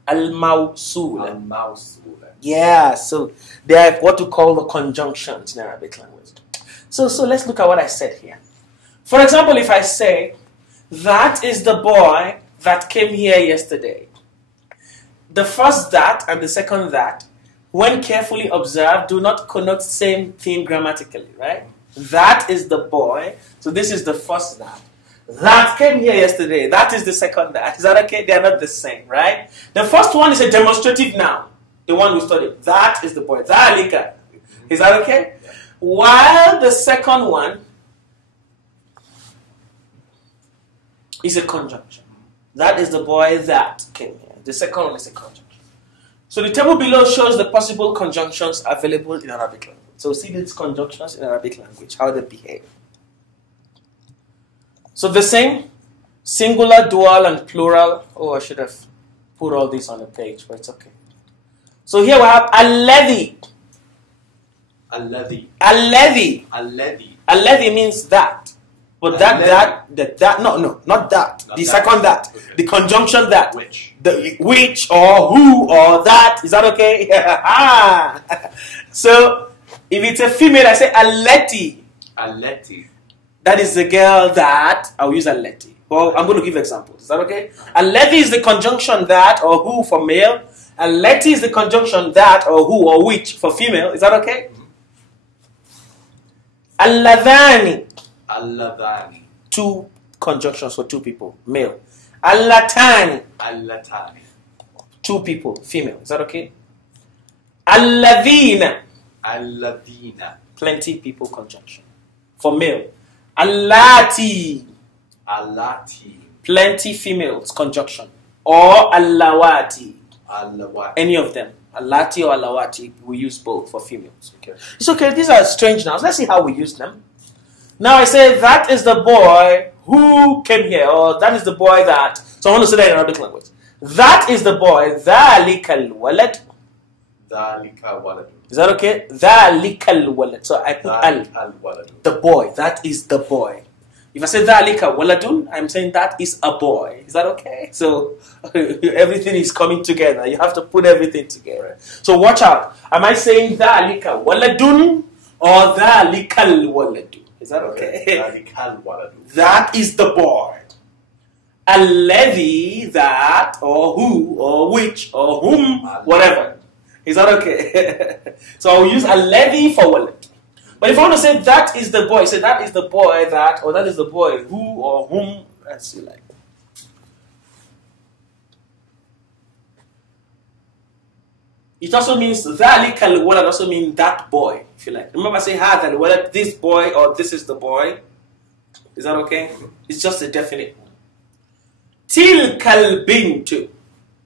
Al-mawsul. Al-mawsul. Yeah, so they are what we call the conjunctions in Arabic language. So let's look at what I said here. For example, if I say, that is the boy that came here yesterday. The first that and the second that, when carefully observed, do not connote same thing grammatically, right? That is the boy. So this is the first that. That came here yesterday. That is the second that. Is that okay? They are not the same, right? The first one is a demonstrative noun. The one we studied. That is the boy. Dhalika. Is that okay? While the second one is a conjunction. That is the boy that came here. The second one is a conjunction. So the table below shows the possible conjunctions available in Arabic language. So see these conjunctions in Arabic language, how they behave. So the same, singular, dual, and plural. Oh, I should have put all this on the page, but it's okay. So here we have alladhi. Alladhi. Alladhi. Alladhi. Alladhi means that. But that, no, not that. Not the that. second that. Okay. The conjunction that. Which. The which or who or that. Is that okay? So, if it's a female, I say allati. Allati. That is the girl that. I'll use allati. Well, I'm going to give examples. Is that okay? Allati is the conjunction that or who for male. Allati is the conjunction that or who or which for female. Is that okay? Alladhani. Alladhani. Two conjunctions for two people, male. Allatani. Allatani. Two people, female. Is that okay? Alladhina. Alladhina. Plenty people conjunction. For male. Allati. Allati. Plenty females conjunction. Or allawati. Allawati. Any of them. Allati or allawati. We use both for females. Okay. It's okay. These are strange nouns. Let's see how we use them. Now I say that is the boy who came here. Or that is the boy that. So I want to say that in Arabic language. That is the boy. Dhalikal walad. Dhalika waladu. Is that okay? Dhalikal walad. So I put al. Dhalikal waladu. The boy. That is the boy. If I say dhalika waladun, I'm saying that is a boy. Is that okay? So everything is coming together. You have to put everything together. So watch out. Am I saying dhalika waladun or dhalikal waladu? Is that okay? Dhalikal waladu. That is the boy. Alladhi, that, or who, or which, or whom, whatever. Is that okay? So I'll use alladhi for walad. But if I want to say that is the boy, say that is the boy that, or that is the boy who or whom, as you like. It also means ذَلِكَ الْوَلَدْ also means that boy, if you like. Remember I say هَذَا الْوَلَدْ, this boy, or this is the boy. Is that okay? It's just a definite one. تِلْكَ الْبِنْتُ.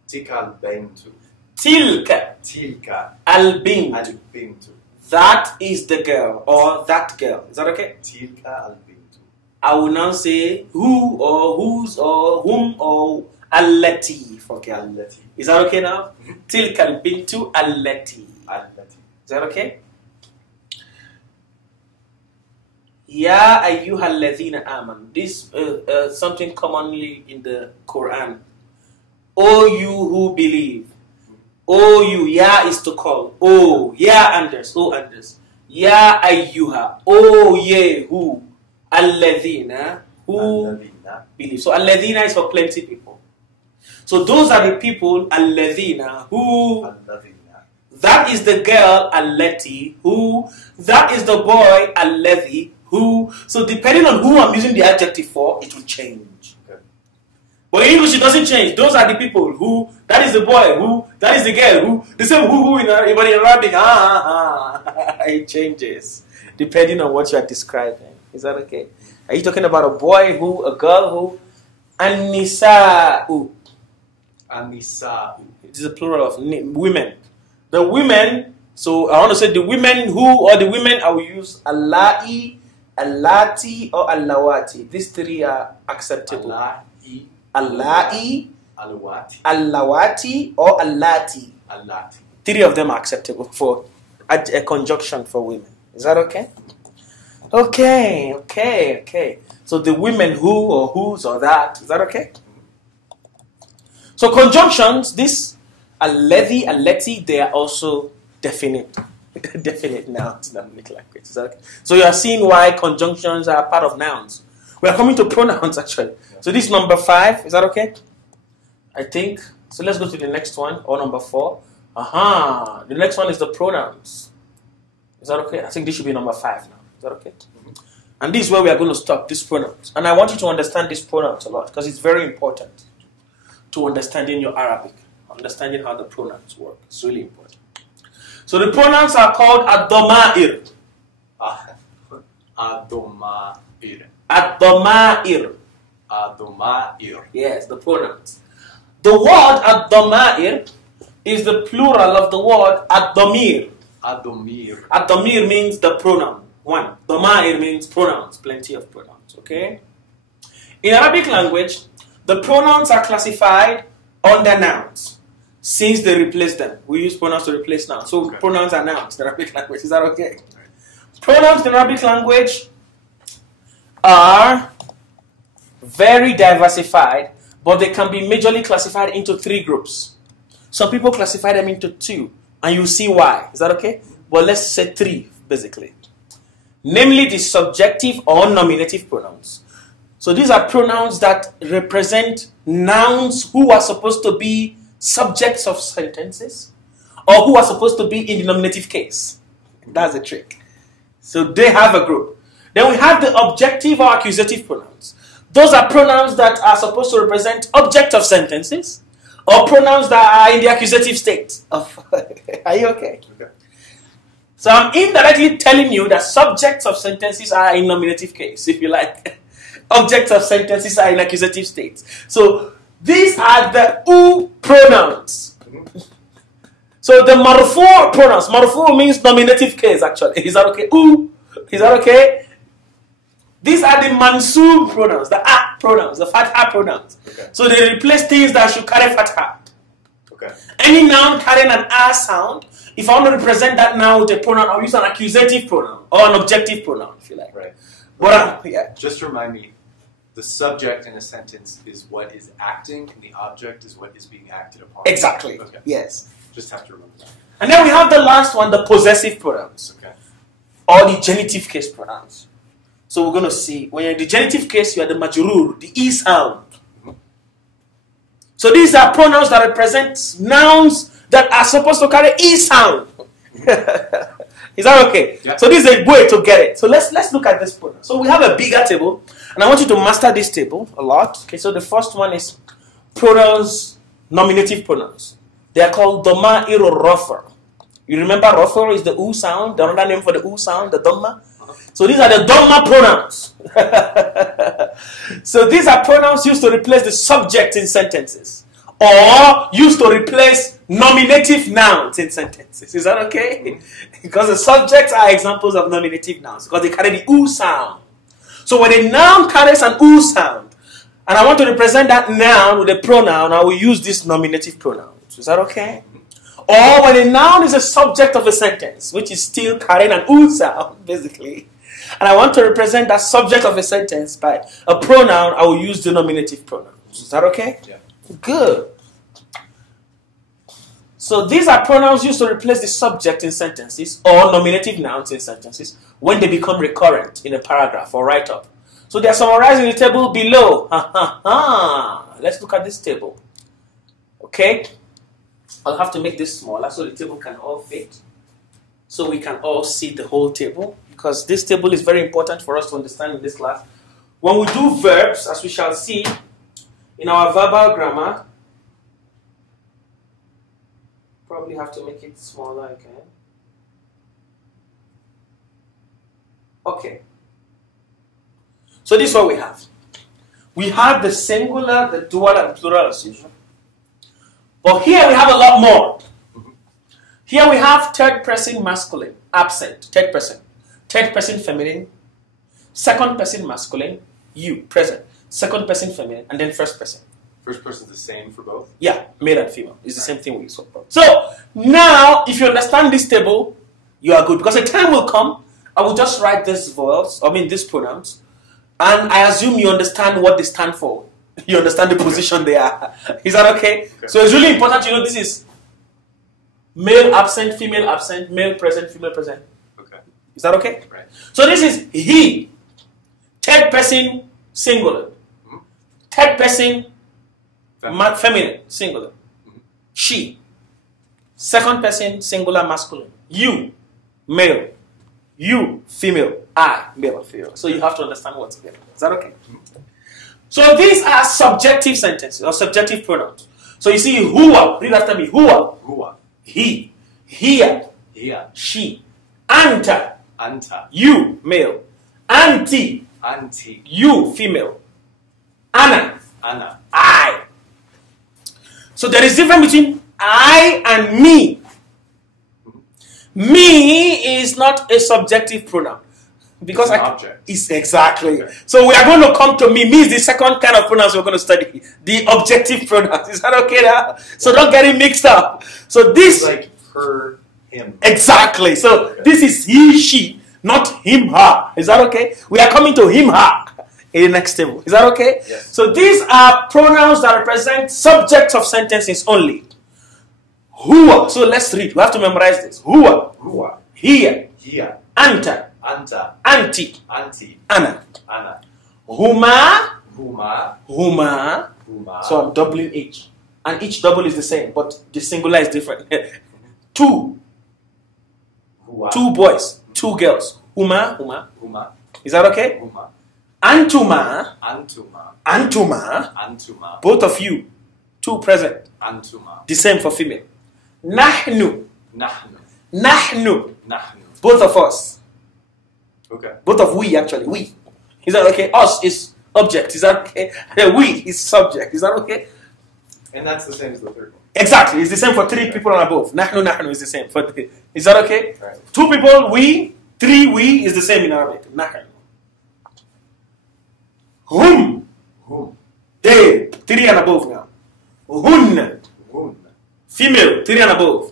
Tilka al-bintu. Tilka. Tilka Al-bintu. al-bintu. That is the girl, or that girl. Is that okay? Tilka al-bintu. I will now say who, or whose, or whom, or allati for girl. Allati. Is that okay now? Tilka al-bintu allati. Allati. Is that okay? Ya ayyuhal ladhina aman. This something commonly in the Quran. O you who believe. O you, ya is to call. O, ya Anders, O Anders. Ya ayyuha, O ye who. Alladhina, who Alladhina. believe. So alladhina is for plenty people. So those are the people, alladhina, who. Alladhina. That is the girl, allati, who. That is the boy, alladhi, who. So depending on who I'm using the adjective for, it will change. But in English, it doesn't change. Those are the people who, that is the boy who, that is the girl who, the same who in Arabic, it changes depending on what you are describing. Is that okay? Are you talking about a boy who, a girl who? An-nisa'u. An-nisa'u. It is a plural of women. The women, so I want to say the women who, or the women, I will use Allahi, Allati, or Allawati. These three are acceptable. Allahi, Allawati, or Allati. Allati. Three of them are acceptable for a conjunction for women. Is that okay? Okay. So the women who, or whose, or that. Is that okay? So conjunctions, this alladhi, allati, they are also definite. Definite nouns in the Arabic language. Is that okay? So you are seeing why conjunctions are part of nouns. We are coming to pronouns actually. So this is number 5. Is that okay? I think. So let's go to the next one, or number 4. The next one is the pronouns. Is that okay? I think this should be number 5 now. Is that okay? And this is where we are going to stop, these pronouns. And I want you to understand these pronouns a lot, because it's very important to understanding your Arabic, understanding how the pronouns work. It's really important. So the pronouns are called ad-dama'ir. Ad-dama'ir. Ad-dama'ir. Ad-dama'ir. Yes, the pronouns. The word ad-dama'ir is the plural of the word ad-damir. Ad-damir. Ad-damir means the pronoun. One. Dama'ir means pronouns, plenty of pronouns. Okay? In Arabic language, the pronouns are classified under nouns. Since they replace them, we use pronouns to replace nouns. So pronouns are nouns in Arabic language. Is that okay? Pronouns in Arabic language are very diversified, but they can be majorly classified into 3 groups. Some people classify them into 2, and you'll see why. Is that okay? But let's say 3, basically. Namely, the subjective or nominative pronouns. So these are pronouns that represent nouns who are supposed to be subjects of sentences, or who are supposed to be in the nominative case. That's the trick. So they have a group. Then we have the objective or accusative pronouns. Those are pronouns that are supposed to represent objects of sentences, or pronouns that are in the accusative state. Are you okay? Okay. So I'm indirectly telling you that subjects of sentences are in nominative case, if you like. Objects of sentences are in accusative states. So these are the U pronouns. So the marfu pronouns. Marfu means nominative case, actually. Is that okay? U. Is that okay? These are the mansub pronouns, the a pronouns, the fatha pronouns. Okay. So they replace things that should carry fatha. Okay. Any noun carrying an a sound, if I want to represent that noun with a pronoun, I'll use an accusative pronoun or an objective pronoun, if you like. Right. But yeah. Just remind me, the subject in a sentence is what is acting, and the object is what is being acted upon. Exactly. Okay. Yes. Just have to remember that. And then we have the last one, the possessive pronouns. Okay. Or the genitive case pronouns. So we're going to see, when you're in the genitive case, you are the majrur, the E sound. So these are pronouns that represent nouns that are supposed to carry E sound. Is that okay? Yeah. So this is a way to get it. So let's look at this pronoun. So we have a bigger table, and I want you to master this table a lot. Okay, so the first one is pronouns, nominative pronouns. They are called Dammah-ending. You remember Rafa is the U sound, the other name for the U sound, the Dammah. So these are the Dammah pronouns. So these are pronouns used to replace the subject in sentences, or used to replace nominative nouns in sentences. Is that okay? Because the subjects are examples of nominative nouns, because they carry the U sound. So when a noun carries an U sound, and I want to represent that noun with a pronoun, I will use these nominative pronouns. Is that okay? Or when a noun is a subject of a sentence, which is still carrying an U sound, basically, and I want to represent that subject of a sentence by a pronoun, I will use the nominative pronouns. Is that okay? Yeah. Good. So these are pronouns used to replace the subject in sentences or nominative nouns in sentences when they become recurrent in a paragraph or write-up. So they are summarized in the table below. Let's look at this table. Okay? I'll have to make this smaller so the table can all fit. So we can all see the whole table, because this table is very important for us to understand in this class. When we do verbs, as we shall see in our verbal grammar, probably have to make it smaller again. Okay. So this is what we have. We have the singular, the dual, and plural as usual. But here we have a lot more. Here we have third person masculine, absent, third person. Third person feminine, second person masculine, you, present. Second person feminine, and then first person. First person is the same for both? Yeah, male and female. It's the same thing we use. So now, if you understand this table, you are good. Because a time will come, I will just write these vowels, these pronouns, and I assume you understand what they stand for. You understand the position they are. Is that okay? So it's really important to know this is male absent, male present, female present. Okay. Is that okay? Right. So this is he, third person singular, third person feminine singular, she, second person singular masculine, you male, you female, I male or female. So you have to understand what's together. Is that okay? So these are subjective sentences or subjective pronouns. So you see huwa, read after me, huwa, huwa, he, hiya, hiya, she, anta, anta, you male, anti, anti, you female, ana, ana, I. So there is difference between I and me. Me is not a subjective pronoun. Because It's an object. It's exactly. Okay. So we are going to come to me. Me is the second kind of pronouns we're going to study. The objective pronouns. Is that okay now? So don't get it mixed up. So this... It's like her, him. Exactly. So this is he, she, not him, her. Is that okay? We are coming to him, her in the next table. Is that okay? Yes. So these are pronouns that represent subjects of sentences only. Huwa. So let's read. We have to memorize this. Huwa. Huwa. Hiya. Hiya. Anta. Anta. Anti. Anti. Ana. Ana. Huma. Huma. Huma. Huma. So I'm doubling each. And each double is the same, but the singular is different. Two. Huwa. Two boys. Two girls. Huma. Huma. Huma. Is that okay? Huma. Antuma. Antuma. Antuma. Antuma. Both of you. Two present. Antuma. The same for female. Nahnu. Nahnu. Nahnu. Nahnu. Both of us. Okay. Both of we, actually. We. Is that okay? Us is object. Is that okay? We is subject. Is that okay? And that's the same as the third one. Exactly. It's the same for three people and above. Nahnu, nahnu is the same. Is that okay? Right. Two people, we. Three, we is the same in Arabic. Nahnu. Hum. Hum. They. Three and above now. Hun. Hun. Female. Three and above.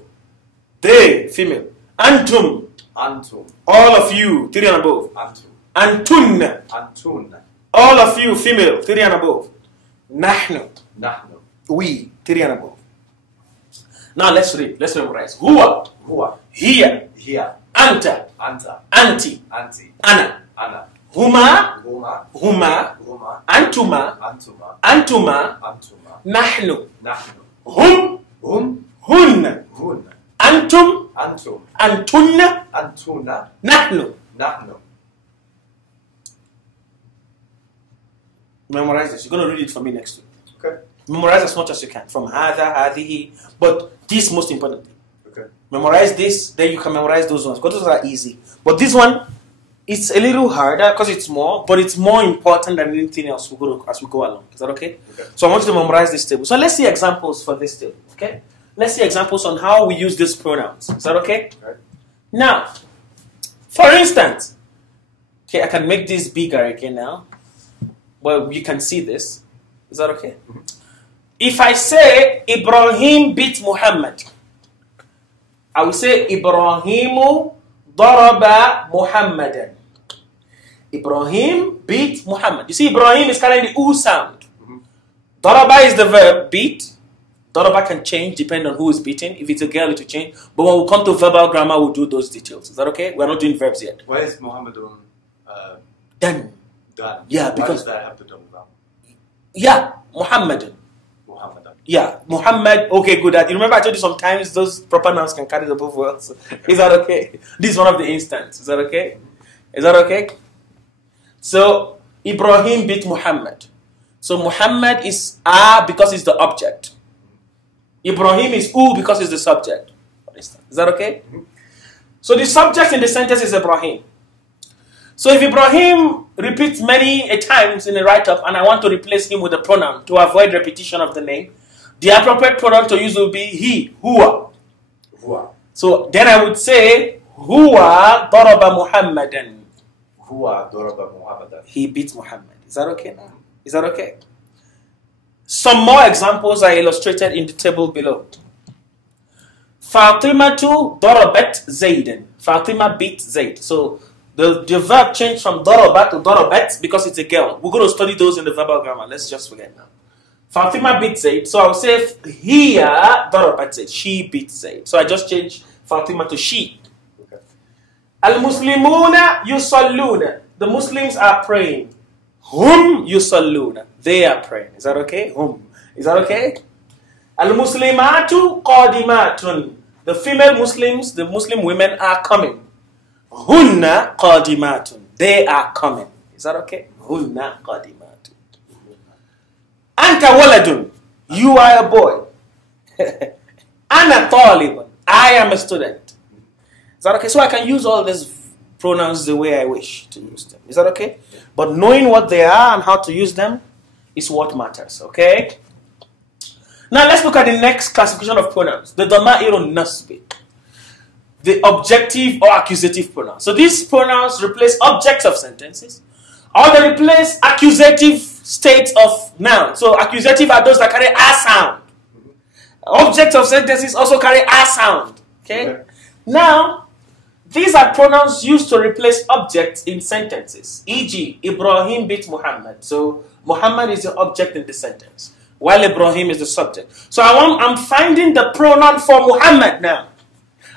They. Female. Antum. Antum. All of you. Three and above. Antum. Antun. Antun. All of you. Female. Three and above. Nahnu. Nahnu. We. Three and above. Now let's read. Let's memorize. Huwa. Huwa. Hiya. Hiya. Anta. Anta. Anti. Anti. Ana. Ana. Huma. Huma. Huma. Huma. Antuma. Antuma. Antuma. Antuma. Nahnu. Nahnu. Hum. Hum. Hun. Hun. Antum. Antum. Antunna. Antuna. Nahnu. Nahnu. Memorize this. You're going to read it for me next week. Okay. Memorize as much as you can. From hada, hadihi. But this most importantly. Okay. Memorize this, then you can memorize those ones. Because those are easy. But this one, it's a little harder because it's more, but it's more important than anything else as we go along. Is that okay? Okay. So I want you to memorize this table. So let's see examples for this table. Okay? Let's see examples on how we use these pronouns. Is that okay? Right. Now, for instance, okay, I can make this bigger again now. Well, you can see this. Is that okay? Mm-hmm. If I say Ibrahim beat Muhammad, I will say Ibrahimu daraba Muhammadan. Ibrahim beat Muhammad. You see, Ibrahim is carrying the U sound. Mm-hmm. Daraba is the verb beat. Daraba can change depending on who is beating. If it's a girl, it will change. But when we come to verbal grammar, we'll do those details. Is that okay? We're not doing verbs yet. Why is Muhammadun Then, done? yeah, Why because does that have the double vowel? yeah, Muhammadan. Muhammadan. Yeah, Muhammad. Okay, good. You remember I told you sometimes those proper nouns can carry the both words. Is that okay? This is one of the instances. Is that okay? Is that okay? So Ibrahim beat Muhammad. So Muhammad is because it's the object. Ibrahim is because it's the subject. For instance, is that okay? So the subject in the sentence is Ibrahim. So if Ibrahim repeats many times in a write-up and I want to replace him with a pronoun to avoid repetition of the name, the appropriate pronoun to use will be he, huwa. Huwa. So then I would say, huwa daraba Muhammadan. Huwa daraba Muhammadan. He beats Muhammad. Is that okay now? Is that okay? Some more examples are illustrated in the table below. Fatimatu darabat Zaydan. Fatima beat Zayd. So the verb changed from darabat to darabat because it's a girl. We're going to study those in the verbal grammar. Let's just forget now. Fatima beat Zayd. So I'll say here darabat Zayd. She beat Zayd. So I just changed Fatima to she. Okay. Al-Muslimuna yusalluna. The Muslims are praying. Hum yusalluna. They are praying. Is that okay? Hum. Is that okay? Al-Muslimatu qadimatun. The female Muslims, the Muslim women are coming. Hunna qadimatun. They are coming. Is that okay? Hunna qadimatun. Anta waladun. You are a boy. Ana talibun. I am a student. Is that okay? So I can use all these pronouns the way I wish to use them. Is that okay? But knowing what they are and how to use them is what matters. Okay? Now let's look at the next classification of pronouns. The Dammah-ending nasbi. the objective or accusative pronouns. So these pronouns replace objects of sentences, or they replace accusative states of nouns. So accusative are those that carry a sound. Objects of sentences also carry a sound. Okay? Now, these are pronouns used to replace objects in sentences. E.g., Ibrahim beat Muhammad. So Muhammad is the object in the sentence, while Ibrahim is the subject. So I'm finding the pronoun for Muhammad now.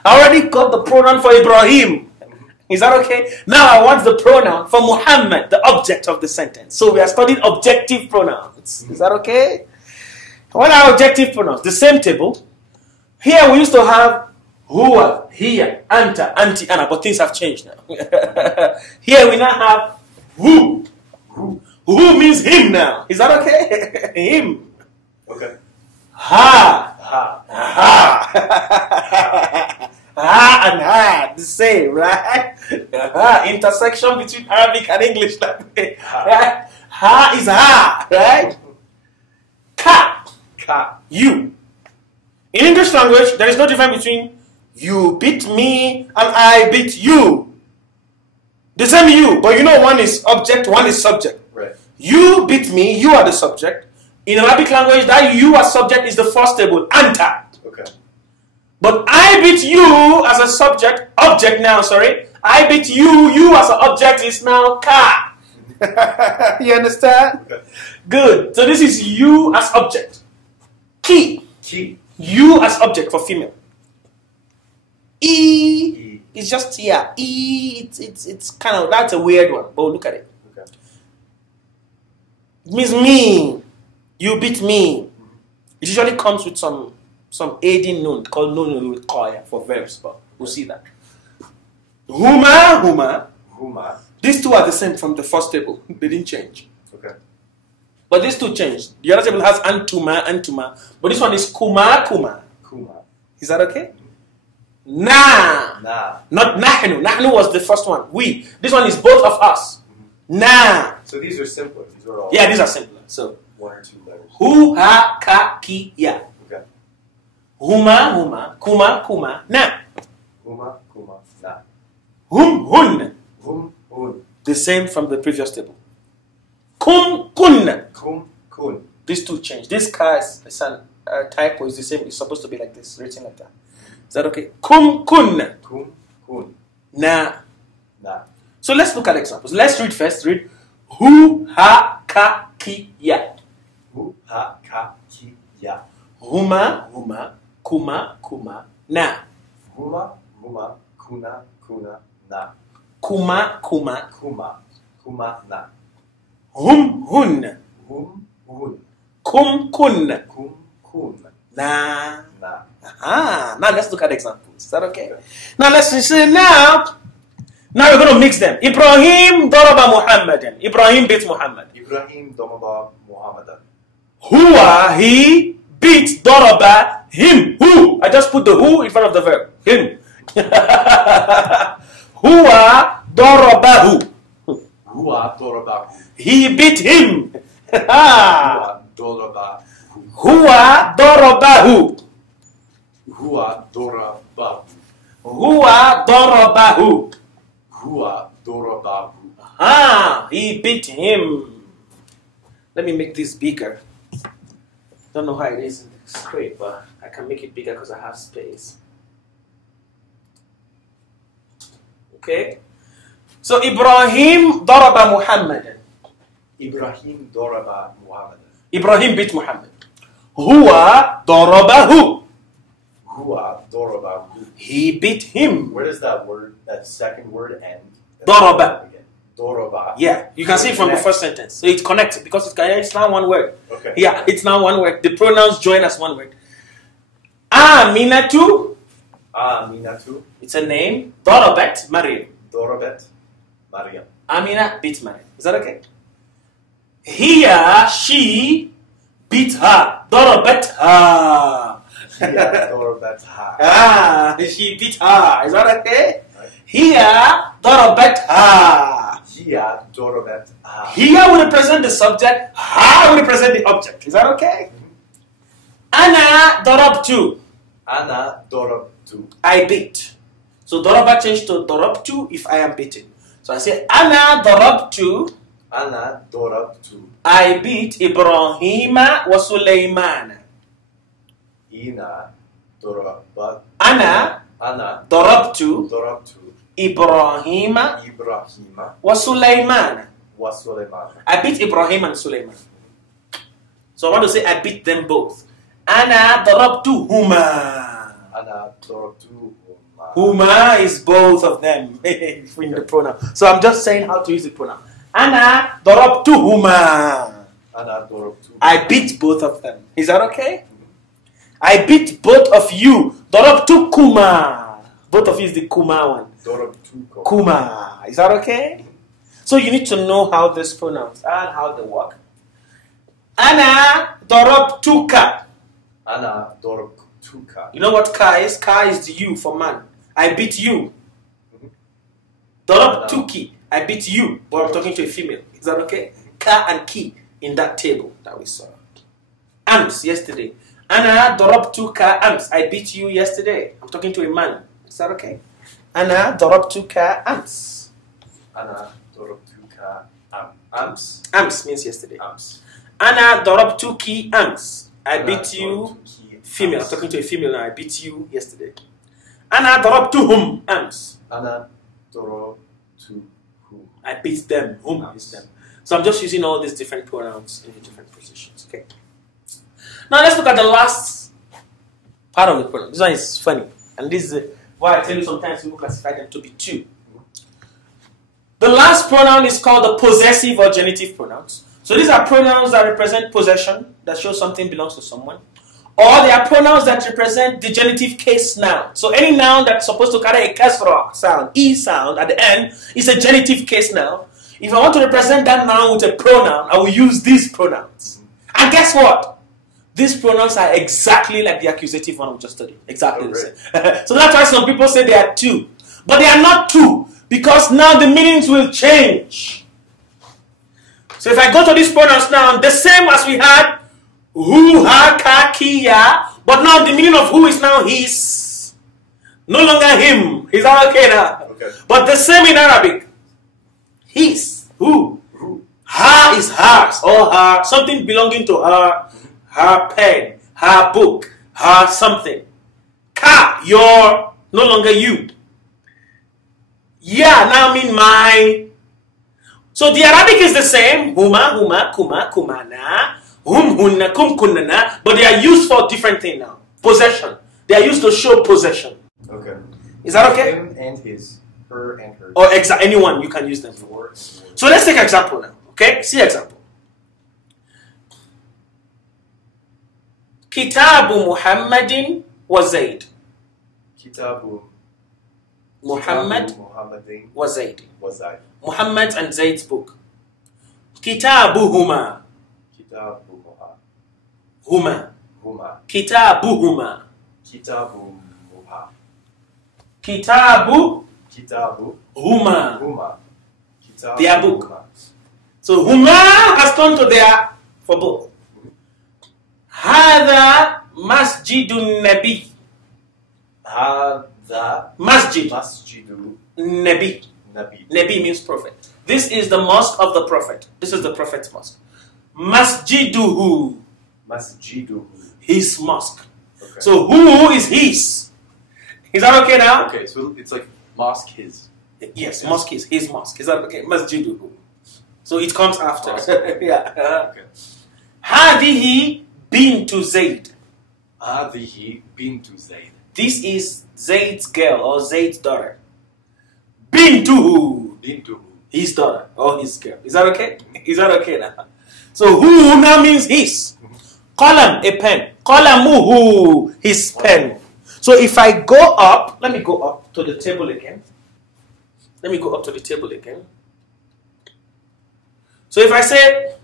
I already got the pronoun for Ibrahim. Is that okay? Now I want the pronoun for Muhammad, the object of the sentence. So we are studying objective pronouns. Is that okay? What are objective pronouns? The same table. Here we used to have huwa, hiya, anta, anti, ana, but things have changed now. Here we now have who. Who means him now. Is that okay? Him. Okay. Ha. Ha. Ha. Ha and ha, the same, right? Intersection between Arabic and English language. Right? Ha is ha, right? Ka. Ka. You. In English language, there is no difference between you beat me and I beat you. The same you, but you know one is object, one is subject. Right. You beat me, you are the subject. In Arabic language, that you as subject is the first table, anta. Okay. But I beat you as a subject, object now, sorry. I beat you, you as an object is now ka. You understand? Okay. Good. So this is you as object. Ki. Ki. You as object for female. E. It's just here. E, it's kind of, that's a weird one, but look at it. Okay. It means me. You beat me. It usually comes with some aiding noun called noun with koya for verbs, but we'll see that. Huma, huma. Huma. These two are the same from the first table. They didn't change. Okay. But these two changed. The other table has antuma, antuma. But this one is kuma, kuma. Kuma. Is that okay? Na. Na. Not nahnu. Nahnu was the first one. We. This one is both of us. Na. So these are simpler. These are all. Yeah, these are simpler. So. One or two letters. Hu, ha, ka, ki, ya. Okay. Huma, huma, kuma, kuma, na. Huma, kuma, na. Hum, hun. Hum, hun. The same from the previous table. Kum, kun. Kum, kun. These two change. This car is typo is the same. It's supposed to be like this, written like that. Is that okay? Kum, kun. Kum, kun. Na. Na. So let's look at examples. Let's read first. Read. Hu, ha, ka, ki, ya. Hu, ha, ka, ki, ya. Huma, huma, kuma, kuma, na. Huma, huma, kuna, kuna, na. Kuma, kuma. Kuma, kuma, na. Hum, hun. Hum, hun. Kum, kun. Kum, kun. Na. Na. Aha. Now let's look at examples. Is that okay? Now let's say now we're going to mix them. Ibrahim daraba Muhammadan. Ibrahim beat Muhammad. Ibrahim damaba Muhammadan. Huwa, he beat daraba him. Who? I just put the who in front of the verb. Him. Huwa darabahu. Huwa darabahu. He beat him. Huwa darabahu. Huwa darabahu. Huwa darabahu. Huwa darabahu. Huwa darabahu. Ah, he beat him. Let me make this bigger. Don't know how it is in the script, but I can make it bigger because I have space. Okay? So Ibrahim daraba Muhammadan. Ibrahim daraba Muhammadan. Ibrahim beat Muhammad. Huwa darabahu. Huwa darabahu. He beat him. Where does that word, that second word end? Daraba. Daraba. Yeah, you can see it from the first sentence. So it connects because it's now one word. Okay. Yeah, it's now one word. The pronouns join as one word. Aminatu. Aminatu. It's a name. Darabat Maryam. Darabat Maryam. Amina beat Maryam. Is that okay? Hiya, she beat her. Darabat her. Darabat her. Ah, she beat her. Is that okay? Hiya darabat her. Hiya darabat her. Hiya will represent the subject. Ha will represent the object. Is that okay? Ana darabtu. Ana darabtu. I beat. So daraba changed to darabtu if I am beaten. So I say ana darabtu. Ana darabtu. I beat Ibrahima wa Sulaymana. Ina darabat. Ana darabtu Ibrahima wa Sulaymana. I beat Ibrahim and Sulaiman. So I want to say I beat them both. Ana darabtuhuma. Ana darabtuhuma. Huma is both of them in the pronoun. So I'm just saying how to use the pronoun. Ana darabtuhuma. Ana darabtuhuma. I beat both of them. Is that okay? I beat both of you. Darabtukuma. Both of you is the kuma one. Darabtukum. Kuma. Is that okay? So you need to know how these pronouns and how they work. Ana darabtuka. Ana darabtuka. You know what ka is? Ka is the you for man. I beat you. Darabtuki. I beat you. But I'm talking to a female. Is that okay? Ka and ki in that table that we saw. Ams yesterday. Ana darabtuka ams. I beat you yesterday. I'm talking to a man. Is that okay? Ana darabtuka ams. Ana darabtuka ams. Ams means yesterday. Ams. Ana darabtuki ams. I beat you. Female. I'm talking to a female now. I beat you yesterday. Ana darabtuhum ams. Ana darabtuhum. I beat them. Whom is them. So I'm just using all these different pronouns in the different positions. Okay. Now let's look at the last part of the pronoun. This one is funny. And this is why I tell you sometimes people classify them to be two. The last pronoun is called the possessive or genitive pronouns. So these are pronouns that represent possession, that show something belongs to someone. Or they are pronouns that represent the genitive case noun. So any noun that's supposed to carry a kasrah sound, E sound at the end, is a genitive case noun. If I want to represent that noun with a pronoun, I will use these pronouns. And guess what? These pronouns are exactly like the accusative one we just studied. Exactly the same. So that's why some people say they are two. But they are not two, because now the meanings will change. So if I go to these pronouns now, the same as we had, who, ha, ka, ki, ya, but now the meaning of who is now his. No longer him. Is that okay now? Okay. But the same in Arabic. His, who. Ha is hers or her, something belonging to her. Her pen, her book, her something. Ka, your, no longer you. Ya now mean my. So the Arabic is the same. Huma, huma, kuma, kumana. Hum, hunna, kum, kunnana. But they are used for different things now. Possession. They are used to show possession. Okay. Is that okay? Him and his. Her and her. Or anyone you can use them for. So let's take an example now. Okay? See example. Kitabu Muhammadin wa Zaid. Kitabu Muhammadin wa Zaid. Zaid. Muhammad and Zaid's book. Kitabuhuma. Kitabuhuma. Huma. Huma. Kitabuhuma. Kitabuhuma. Kitabu. Kitabu. Huma. Huma. Kitabu. Their book. So huma has come to their for both. Hada masjidun nabi. Hada Masjid. masjidu Nabi. nabi. Nabi means prophet. This is the mosque of the prophet. This is the prophet's mosque. Masjiduhu. Masjiduhu. His mosque. Okay. So who is his? Is that okay now? Okay, so it's like mosque his. Yes, mosque is his mosque. Is that okay? Masjiduhu. So it comes after. Yeah. Okay. Hadihi bintu Zaid. Hadihi bintu Zaid. This is Zaid's girl or Zaid's daughter. Bintuhu. Bintuhu. His daughter or his girl. Is that okay? Is that okay now? So who now means his. Qalam, a pen. Qalamuhu, his pen. So if I go up, let me go up to the table again. Let me go up to the table again. So if I say,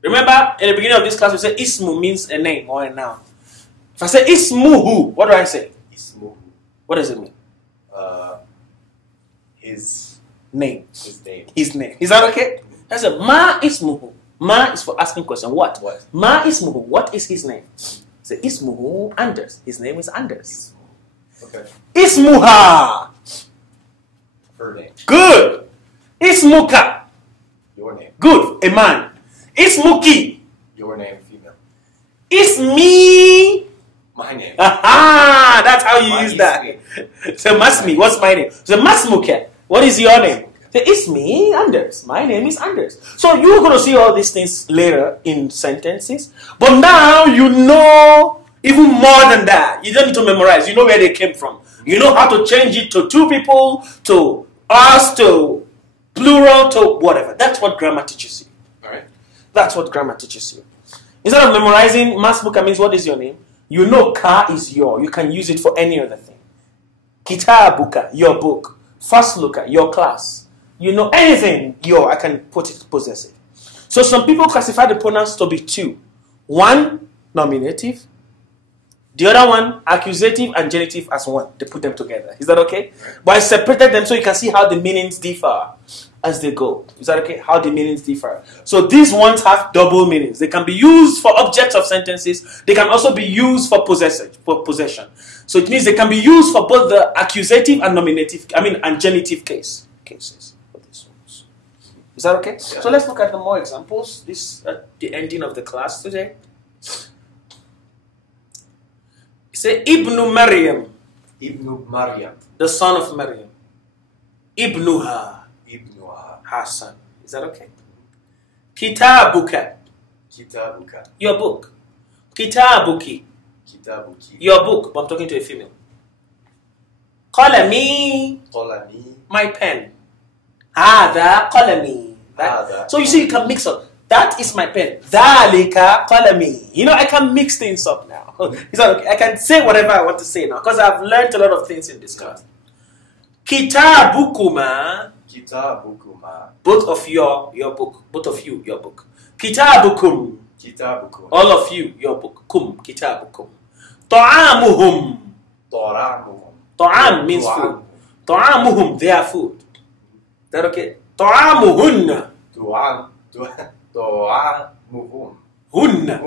remember in the beginning of this class we said ismu means a name or a noun. If I say ismuhu, what do I say? Ismuhu. What does it mean? His Name. his name. His name. Is that okay? I said ma ismuhu. Ma is for asking question. What? What? Ma ismuhu. What is his name? Say ismuhu Anders. His name is Anders. Okay. Ismuha. Her name. Good. Ismuka. Your name. Good. A man. Ismuki. Your name, female. Ismi. My name. Aha! That's how you My use that. Ismi. So Masmi, what's my name? So Masmuke, what is your name? So it's me, Anders. My name is Anders. So you're going to see all these things later in sentences. But now you know even more than that. You don't need to memorize. You know where they came from. You know how to change it to two people, to us, to plural, to whatever. That's what grammar teaches you. All right. That's what grammar teaches you. Instead of memorizing, Masmuka means what is your name? You know ka is your. You can use it for any other thing. Kitabuka, your book. Fasluka, your class. You know anything, your. I can put it possessive. So some people classify the pronouns to be two. One, nominative. The other one, accusative and genitive as one. They put them together. Is that okay? But I separated them so you can see how the meanings differ as they go. Is that okay? How the meanings differ. So these ones have double meanings. They can be used for objects of sentences. They can also be used for possession. So it means they can be used for both the accusative and nominative, and genitive cases. For these ones. Is that okay? Yeah. So let's look at the more examples. This at the ending of the class today. Say Ibnu Maryam. Ibnu Maryam. The son of Maryam. Ibnuha. Ibnuha. Her son. Is that okay? Kitabuka. Kitabuka. Your book. Kitabuki. Kitabuki. Your book. But I'm talking to a female. Qalami. Qalami. My pen. Hada qalami. So you see, you can mix up. That is my pen. Dhalika qalami. You know, I can mix things up now. Is that okay? I can say whatever I want to say now because I've learned a lot of things in this class. Kitabukuma. Kitabukuma. Both of your book. Both of you, your book. Kitabukum. Kitabukum. All of you, your book. Kum. Kitabukum. Ta'amuhum. Ta'amuhum. Ta'am means food. Ta'amuhum, their food. Is that okay? Ta'amuhunna. Ta'amuhum. Hunna.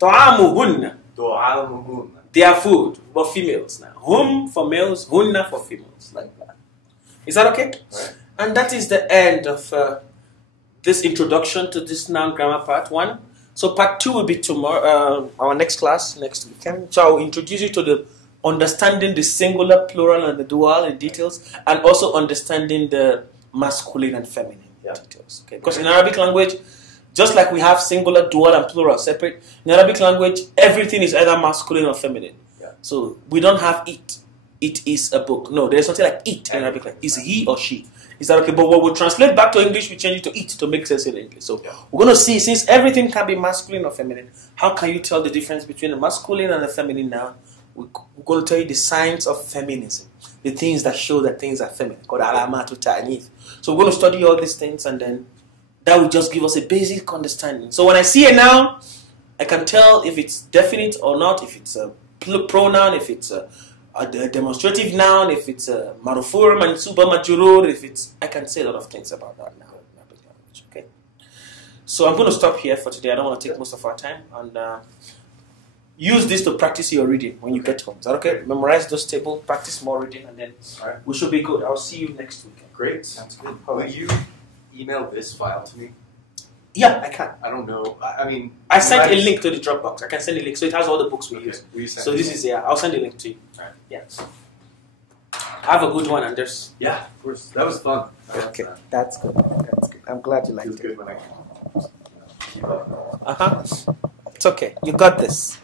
Ta'amuhunna. Ta'amuhum. Their food, but females now. Hum for males, hunna for females. Like that. Is that okay? Right. And that is the end of this introduction to this noun grammar part 1. So part 2 will be tomorrow, our next class, next weekend. So I will introduce you to the understanding the singular, plural, and the dual in details, and also understanding the masculine and feminine details. Okay? Because in Arabic language, just like we have singular, dual, and plural separate, in Arabic language, everything is either masculine or feminine. Yeah. So we don't have it. It is a book. No, there's something like it in Arabic language. It's he or she. Is that okay? But when we translate back to English, we change it to it to make sense in English. So we're going to see, since everything can be masculine or feminine, how can you tell the difference between the masculine and the feminine now? We're going to tell you the signs of feminism, the things that show that things are feminine, called alamatu ta'anith. So we're going to study all these things, and then that will just give us a basic understanding. So when I see a noun, I can tell if it's definite or not, if it's a pronoun, if it's a demonstrative noun, if it's a marufur, mansuba, majrur, if it's... I can say a lot of things about that now. Okay? So I'm going to stop here for today. I don't want to take most of our time. And use this to practice your reading when you get home. Is that okay? Memorize those tables, practice more reading, and then we should be good. I'll see you next week. Great. Sounds good. Will you email this file to me? Yeah, I can. I don't know. I sent a link to the Dropbox. I can send a link. So it has all the books we use. So this is, I'll send a link to you. All right. Yeah. Have a good one, Anders. Yeah, of course. That was fun. Okay. That's good. That's good. I'm glad you liked it. It was good when I keep up. It's okay. You got this.